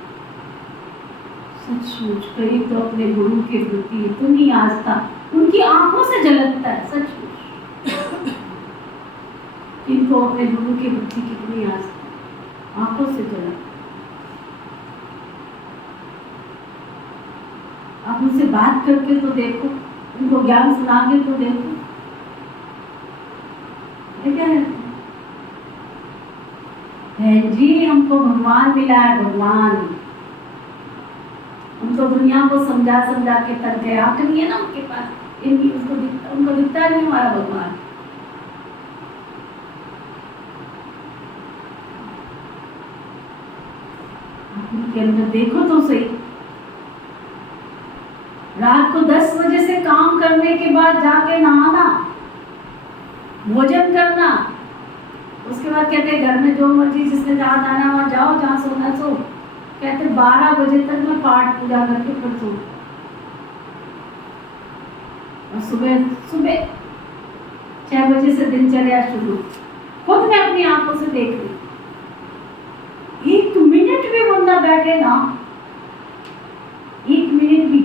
सचमुच करीब तो अपने गुरु के प्रति इतनी आस्था उनकी आंखों से झलकता है। सचमुच इनको अपने गुरु के प्रति कितनी आस्था आंखों से झलकता। आप उनसे बात करके तो देखो, उनको ज्ञान सुना के तो देखो। ये क्या है? बहन जी, हमको भगवान मिला है, भगवान। हम तो दुनिया को समझा समझा के थक गए। आंख नहीं है ना उनके पास, उनको दिखता नहीं हमारा भगवान। उनके अंदर देखो तो सही। रात को 10 बजे से काम करने के बाद जाके नहाना, भोजन करना, उसके बाद कहते घर में जो मर्जी जिसने जहाँ जाना वहाँ जाओ, जहाँ सोना सो। कहते 12 बजे तक मैं पाठ पूजा करके फिर सो, और सुबह 6 बजे से दिनचर्या शुरू। खुद मैं अपनी आंखों से देख रही, 1 मिनट भी बंदा बैठे ना, 1 मिनट भी,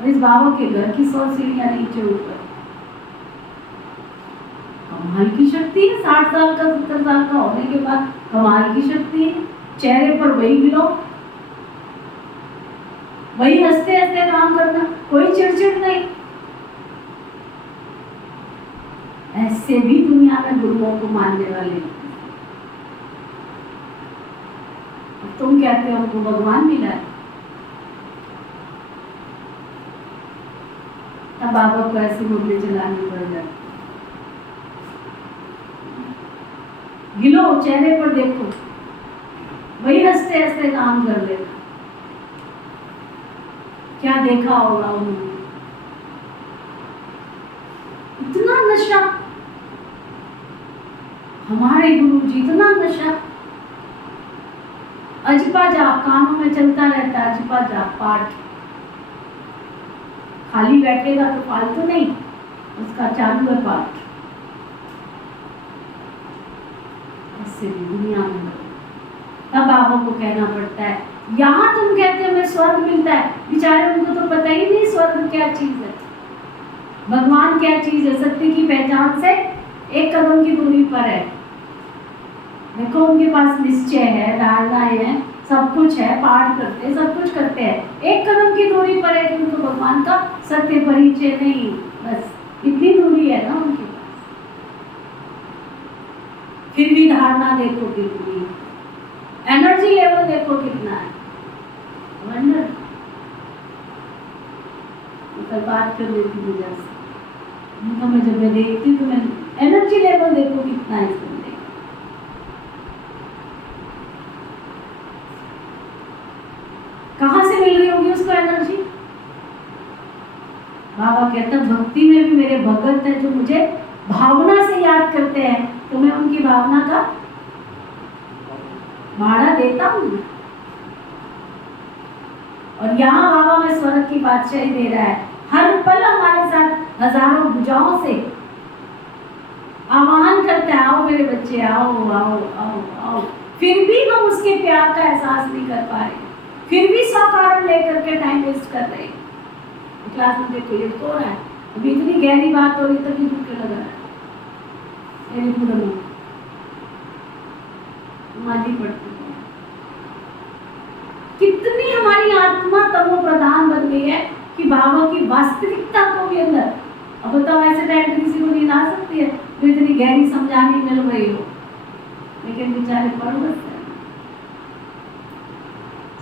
और इस बाबा के घर की 100 सीढ़ियां नीचे ऊपर। कमाल की शक्ति है। 60 साल का 70 साल का होने के बाद कमाल की शक्ति है। चेहरे पर वही गिलो, वही हंसते हंसते काम करना, कोई चिड़चिड़ नहीं। ऐसे भी दुनिया में गुरुओं को मानने वाले। तुम कहते हो हमको भगवान मिला है। अब बाबा को ऐसी मुद्दे चलानी पड़ जाती। गिलो, चेहरे पर देखो, वही हंसते हंसते काम कर लेगा। क्या देखा होगा उन्होंने? इतना नशा, हमारे गुरु जी इतना नशा। अजपा जाप कानों में चलता रहता है, अजपा जाप पाठ। खाली बैठेगा तो फालतू नहीं, उसका चालू है पाठ। ऐसे भी दुनिया में तब बाबा को कहना पड़ता है। यहाँ तुम कहते हो हमें स्वर्ग मिलता है, बेचारे उनको तो पता ही नहीं स्वर्ग क्या चीज है, भगवान क्या चीज है। सत्य की पहचान से 1 कदम की दूरी पर है। देखो उनके पास निश्चय है, धारणाएं हैं, सब कुछ है, पाठ करते हैं, सब कुछ करते हैं। 1 कदम की दूरी पर है कि उनको भगवान का सत्य परिचय नहीं, बस इतनी दूरी है ना उनके पास। फिर भी धारणा देखो कितनी, एनर्जी लेवल देखो कितना है। वंडर कल बात कर रही थी मुझे से, मैं जब मैं देखती तो मैं एनर्जी लेवल देखो कितना है इस बंदे का। कहाँ से मिल रही होगी उसको एनर्जी? बाबा कहता भक्ति में भी मेरे भगत है जो मुझे भावना से याद करते हैं, तो मैं उनकी भावना का भाड़ा देता हूँ। और यहाँ बाबा में स्वर्ग की बादशाही दे रहा है। हर पल हमारे साथ हजारों भुजाओं से आह्वान करता है, आओ मेरे बच्चे, आओ आओ आओ आओ। फिर भी हम उसके प्यार का एहसास नहीं कर पा रहे, फिर भी 100 कारण लेकर के टाइम वेस्ट कर रहे हैं। क्लास में देखो ये तो रहा है, अभी इतनी गहरी बात हो रही तभी दुख लग रहा है। मेरी पूरा माली पड़ती है। कितनी हमारी आत्मा तमो प्रधान बन गई है कि बाबा की वास्तविकता को भी अंदर। अब बताओ ऐसे टाइम पे किसी को नींद आ सकती है तो इतनी गहरी समझानी मिल रही हो, लेकिन बेचारे पर्वत है।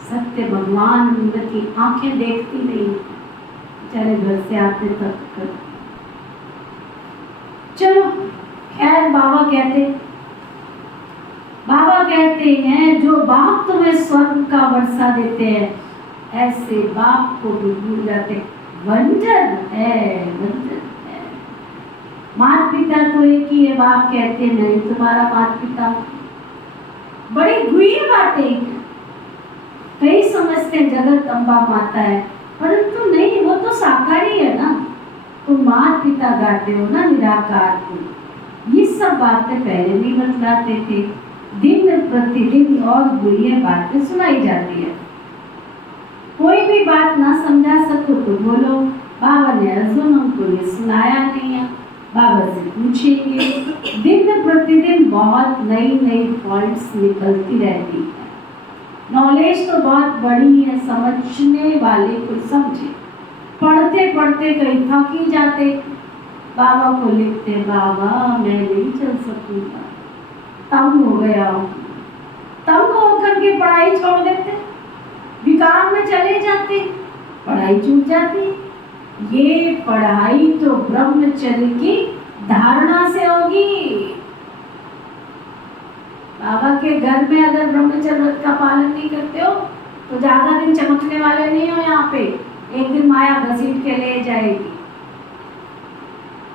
सत्य भगवान उनकी आंखें देखती नहीं, बेचारे घर से आते तक कर। चलो खैर, बाबा कहते हैं जो बाप तुम्हें स्वर्ग का वर्षा देते हैं, ऐसे बाप को भी भूल जाते। वंडर है, वंडर है। माता पिता तो एक ही है, बाप कहते नहीं तुम्हारा माता पिता। बड़ी गुई बातें, कई समझते जगत अम्बा माता है, परंतु नहीं, वो तो साकारी है ना। तुम माता पिता गाते हो ना निराकार को, ये सब बातें पहले नहीं बतलाते थे। दिन प्रतिदिन और बुरी बातें सुनाई जाती है। कोई भी बात ना समझा सको तो बोलो बाबा ने अर्जुन हमको ये सुनाया नहीं है, बाबा से पूछेंगे। दिन प्रतिदिन बहुत नई नई पॉइंट्स निकलती रहती है। नॉलेज तो बहुत बड़ी है, समझने वाले को समझे। पढ़ते पढ़ते कहीं थक ही जाते, बाबा को लिखते, बाबा मैं नहीं चल सकूंगा, तंग हो गया हूँ। तंग होकर के पढ़ाई छोड़ देते, विकार में चले जाते, पढ़ाई छूट जाती। ये पढ़ाई तो ब्रह्मचर्य की धारणा से होगी। बाबा के घर में अगर ब्रह्मचर्य व्रत का पालन नहीं करते हो तो ज्यादा दिन चमकने वाले नहीं हो यहाँ पे। एक दिन माया घसीट के ले जाएगी।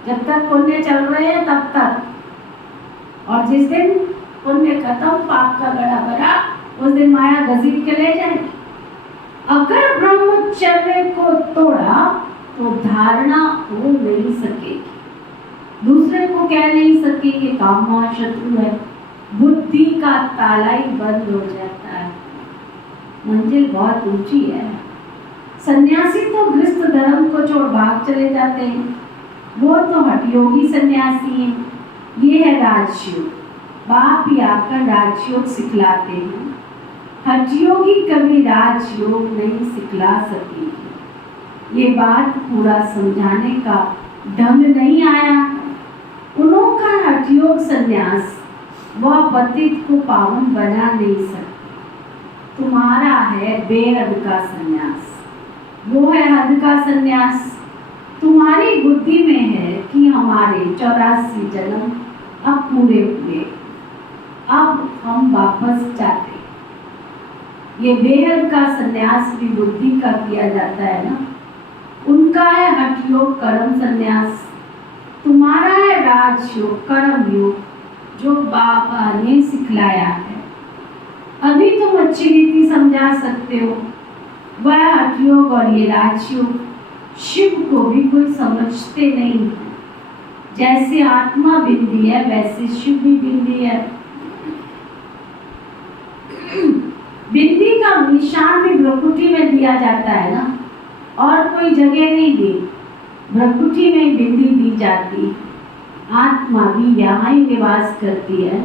जब तक पुण्य चल रहे हैं तब तक, और जिस दिन पुण्य खत्म, पाप का गड़ा भरा, उस दिन माया घसीट के ले जाएगी। अगर ब्रह्मचर्य को तोड़ा तो धारणा हो नहीं सकेगी, दूसरे को कह नहीं सकेंगे कामा शत्रु है, बुद्धि का ताला ही बंद हो जाता है। मंजिल बहुत ऊंची है। सन्यासी तो गृहस्थ धर्म को छोड़ भाग चले जाते हैं, वो तो हठयोगी सन्यासी हैं। ये है राजयोग। बाप ही आकर राजयोग सिखलाते हैं। हठयोगी कभी राजयोग नहीं सिखला सकेगी। ये बात पूरा समझाने का ढंग नहीं आया। उन्होंने का हठयोग संन्यास वह पतित को पावन बना नहीं सकते। तुम्हारा है बेहद का संन्यास, वो है हद का संन्यास। तुम्हारी बुद्धि में है कि हमारे 84 जन्म अब पूरे हुए, अब हम वापस जाते। ये बेहद का संन्यास भी बुद्धि का किया जाता है ना। उनका है हठयोग कर्म संन्यास, तुम्हारा है राजयोग कर्म योग, जो बाबा ने सिखलाया है। अभी तुम अच्छी रीति समझा सकते हो। वह हठयोग और ये राजयोग शिव को भी कोई समझते नहीं है। जैसे आत्मा बिंदी है वैसे शिव भी बिंदी है। बिंदी का निशान भी भ्रकुटी में दिया जाता है ना, और कोई जगह नहीं दी, भ्रकुटी में बिंदी दी जाती है। आत्मा भी यहाँ ही निवास करती है,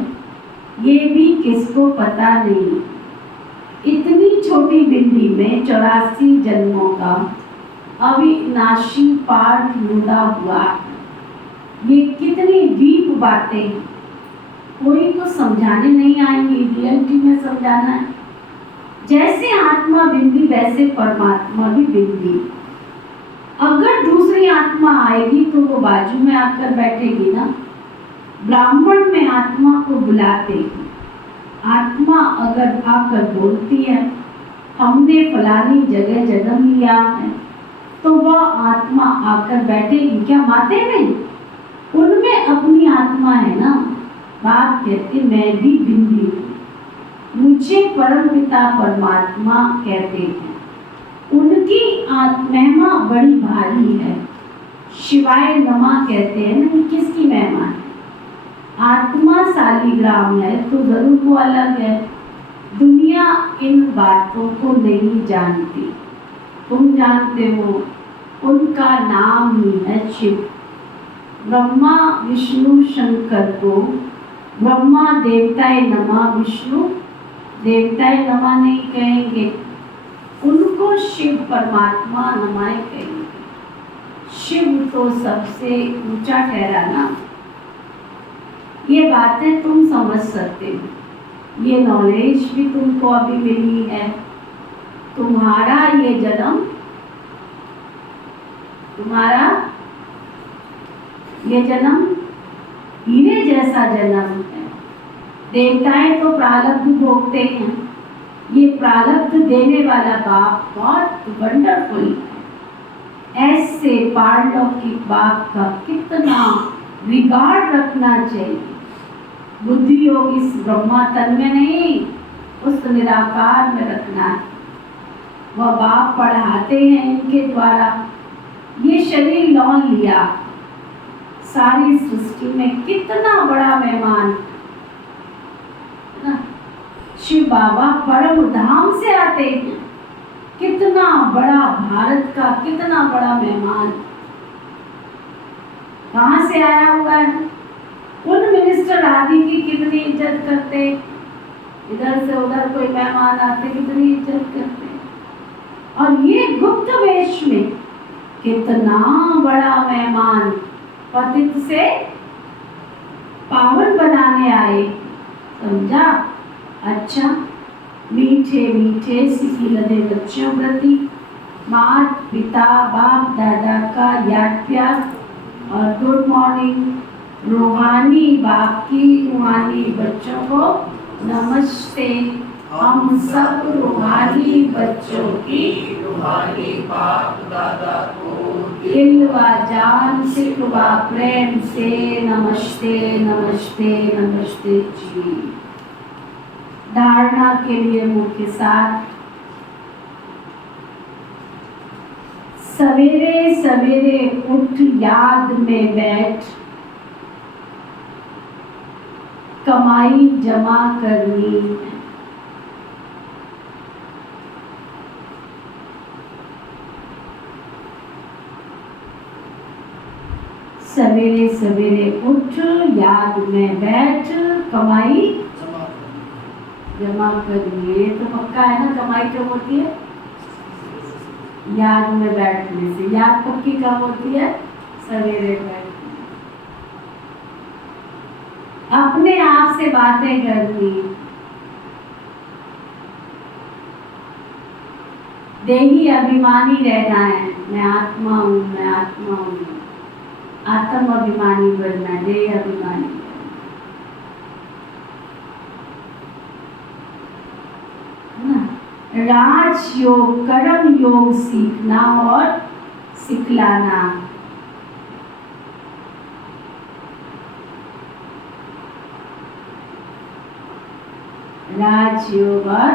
ये भी किसको पता नहीं। इतनी छोटी बिंदी में 84 जन्मों का अविनाशी पाठ लुढ़ा हुआ है। ये कितनी डीप बातें हैं, कोई को समझाने नहीं आएंगी, रियलिटी में समझाना है। जैसे आत्मा बिंदी वैसे परमात्मा भी बिंदी। अगर दूसरी आत्मा आएगी तो वो बाजू में आकर बैठेगी ना। ब्राह्मण में आत्मा को बुलाते हैं। आत्मा अगर आकर बोलती है हमने फलानी जगह जन्म लिया है, तो वह आत्मा आकर बैठेगी क्या माथे में? उनमें अपनी आत्मा है ना। बाप कहते मैं भी बिंदी हूँ, मुझे परम पिता परमात्मा कहते हैं। उनकी महिमा बड़ी भारी है। शिवाय नमा कहते हैं ना, किसकी महिमा है? आत्मा सालीग्राम है तो जरूर वो अलग है। दुनिया इन बातों को नहीं जानती, तुम जानते हो। उनका नाम ही है शिव। ब्रह्मा विष्णु शंकर को ब्रह्मा देवताय नमः, विष्णु देवताय नमः नहीं कहेंगे, उनको शिव परमात्मा नमाय कहेंगे। शिव तो सबसे ऊंचा ठहरा ना। ये बातें तुम समझ सकते हो, ये नॉलेज भी तुमको अभी मिली है। तुम्हारा ये जन्म, तुम्हारा ये जन्म हीरे जैसा जन्म है। देवताएं तो प्रारब्ध भोगते हैं, ये प्रारब्ध देने वाला बाप बहुत वंडरफुल है। ऐसे पारलौकिक बाप का कितना रिगार्ड रखना चाहिए। बुद्धि योग इस ब्रह्मा तन में नहीं, उस निराकार में रखना है। वह बाप पढ़ाते हैं इनके द्वारा। ये शरीर लौन लिया, सारी सृष्टि में कितना बड़ा मेहमान ना। शिव बाबा परम धाम से आते हैं, कितना बड़ा भारत का कितना बड़ा मेहमान कहाँ से आया हुआ है। उन मिनिस्टर आदि की कितनी इज्जत करते, इधर से उधर कोई मेहमान आते कितनी इज्जत करते। और ये गुप्त वेश में कितना बड़ा मेहमान पतित से पावन बनाने आए। समझा? अच्छा, मीठे मीठे सिखिलने बच्चों प्रति माता पिता बाप दादा का याद प्यार और गुड मॉर्निंग। रूहानी बाप की रूहानी बच्चों को नमस्ते। हम सब रूहानी बच्चों की रूहानी बाप दादा को दिलवा जान सिखवा प्रेम से नमस्ते नमस्ते नमस्ते जी। धारणा के लिए मुख्य साथ, सवेरे सवेरे उठ याद में बैठ कमाई जमा करनी। सवेरे सवेरे उठ याद में बैठ कमाई जमा करनी। ये तो पक्का है ना, कमाई कब होती है? याद में बैठने से। याद पक्की कब होती है? सवेरे बैठने। अपने आप से बातें करनी। देही अभिमानी रहना है, मैं आत्मा हूँ, मैं आत्मा हूँ। आत्म अभिमानी बनना, देह अभिमानी। राज योग कर्म योग सीखना और सिखलाना। राज योग और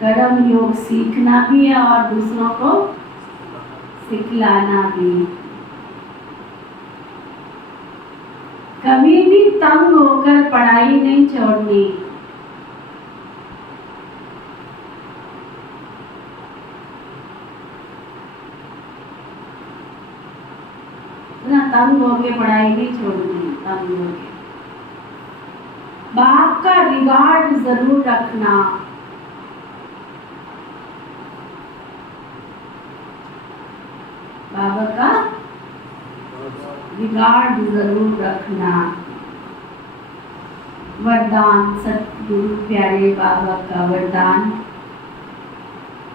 कर्म योग सीखना भी है और दूसरों को सिखलाना भी। कभी भी तंग होकर पढ़ाई नहीं छोड़नी। तंग होके पढ़ाई नहीं छोड़नी। तंग होके बाप का रिगार्ड जरूर रखना। बाबा का रिगार्ड जरूर रखना। वरदान सतगुरु प्यारे बाबा का वरदान,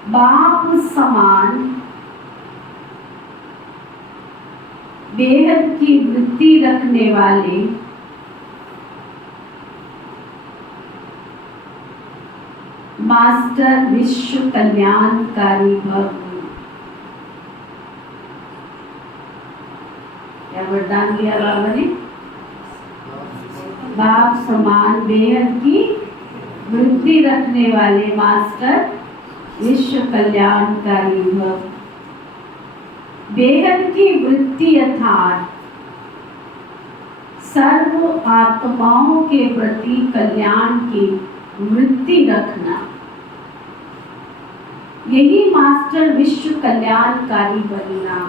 बाप समान बेहद की वृत्ति रखने वाले मास्टर विश्व कल्याणकारी भव। क्या वरदान दिया बाबा ने? बाप समान बेहद की वृत्ति रखने वाले मास्टर विश्व कल्याणकारी भव। बेहद की वृत्ति अर्थात सर्व आत्माओं के प्रति कल्याण की वृत्ति रखना, यही मास्टर विश्व कल्याणकारी बनना।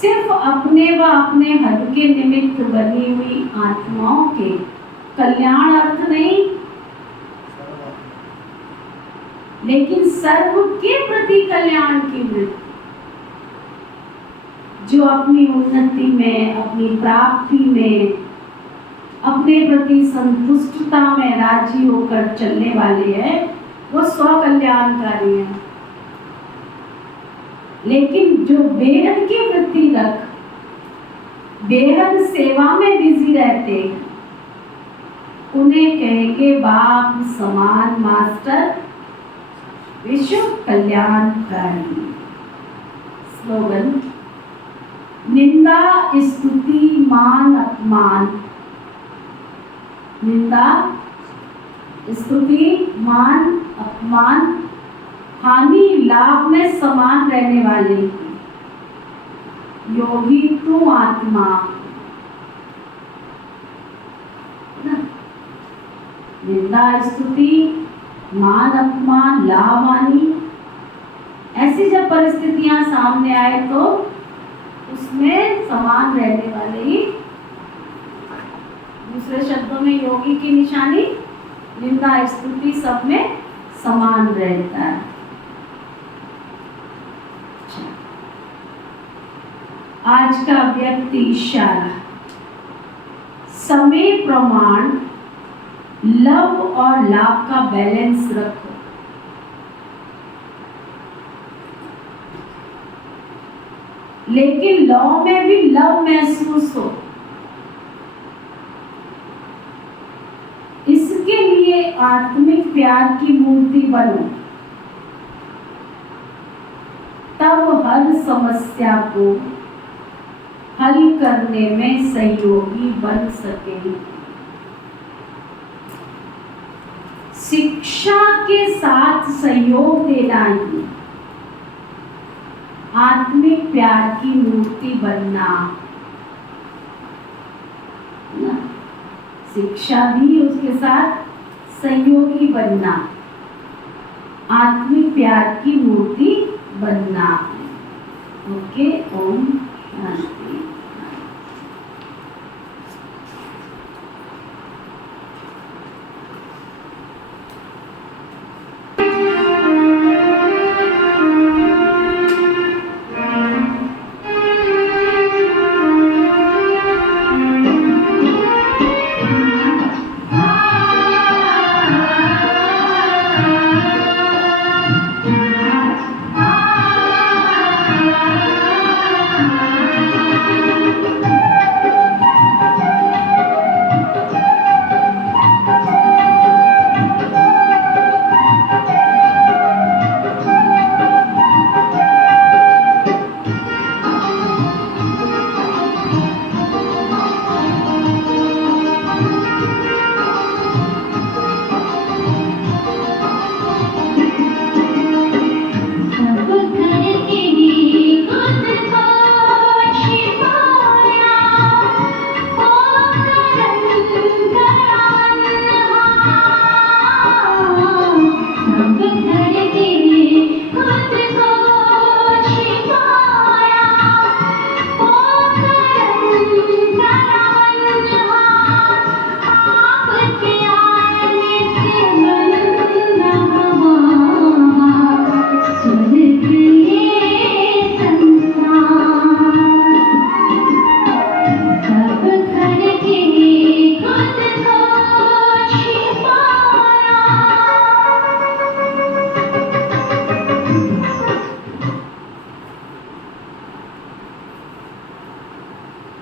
सिर्फ अपने व अपने हद के निमित्त बनी हुई आत्माओं के कल्याण अर्थ नहीं, लेकिन सर्व के प्रति कल्याण की वृत्ति। जो अपनी उन्नति में, अपनी प्राप्ति में, अपने प्रति संतुष्टता में राजी होकर चलने वाले हैं, वो स्व कल्याणकारी है। लेकिन जो बेहद की वृत्ति रख, बेहद सेवा में बिजी रहते, उन्हें कहेंगे बाप समान मास्टर विश्व कल्याणकारी। स्लोगन, निंदा स्तुति मान अपमान। निंदा स्तुति मान अपमान हानि लाभ में समान रहने वाले योगी तू आत्मा। निंदा स्तुति मान अपमान लाभ हानि, ऐसी जब परिस्थितियां सामने आए तो उसमें समान रहने वाले ही। दूसरे शब्दों में योगी की निशानी निंदा स्तुति सब में समान रहता है। आज का व्यक्ति इशारा, समय प्रमाण लव और लाभ का बैलेंस रखो। लेकिन लव में भी लव महसूस हो, इसके लिए आत्मिक प्यार की मूर्ति बनो, तब हर समस्या को हल करने में सहयोगी बन सके। शिक्षा के साथ सहयोग देना ही आत्मिक प्यार की मूर्ति बनना ना, शिक्षा भी उसके साथ सहयोगी बनना, आत्मिक प्यार की मूर्ति बनना। ओके, ओम शांति।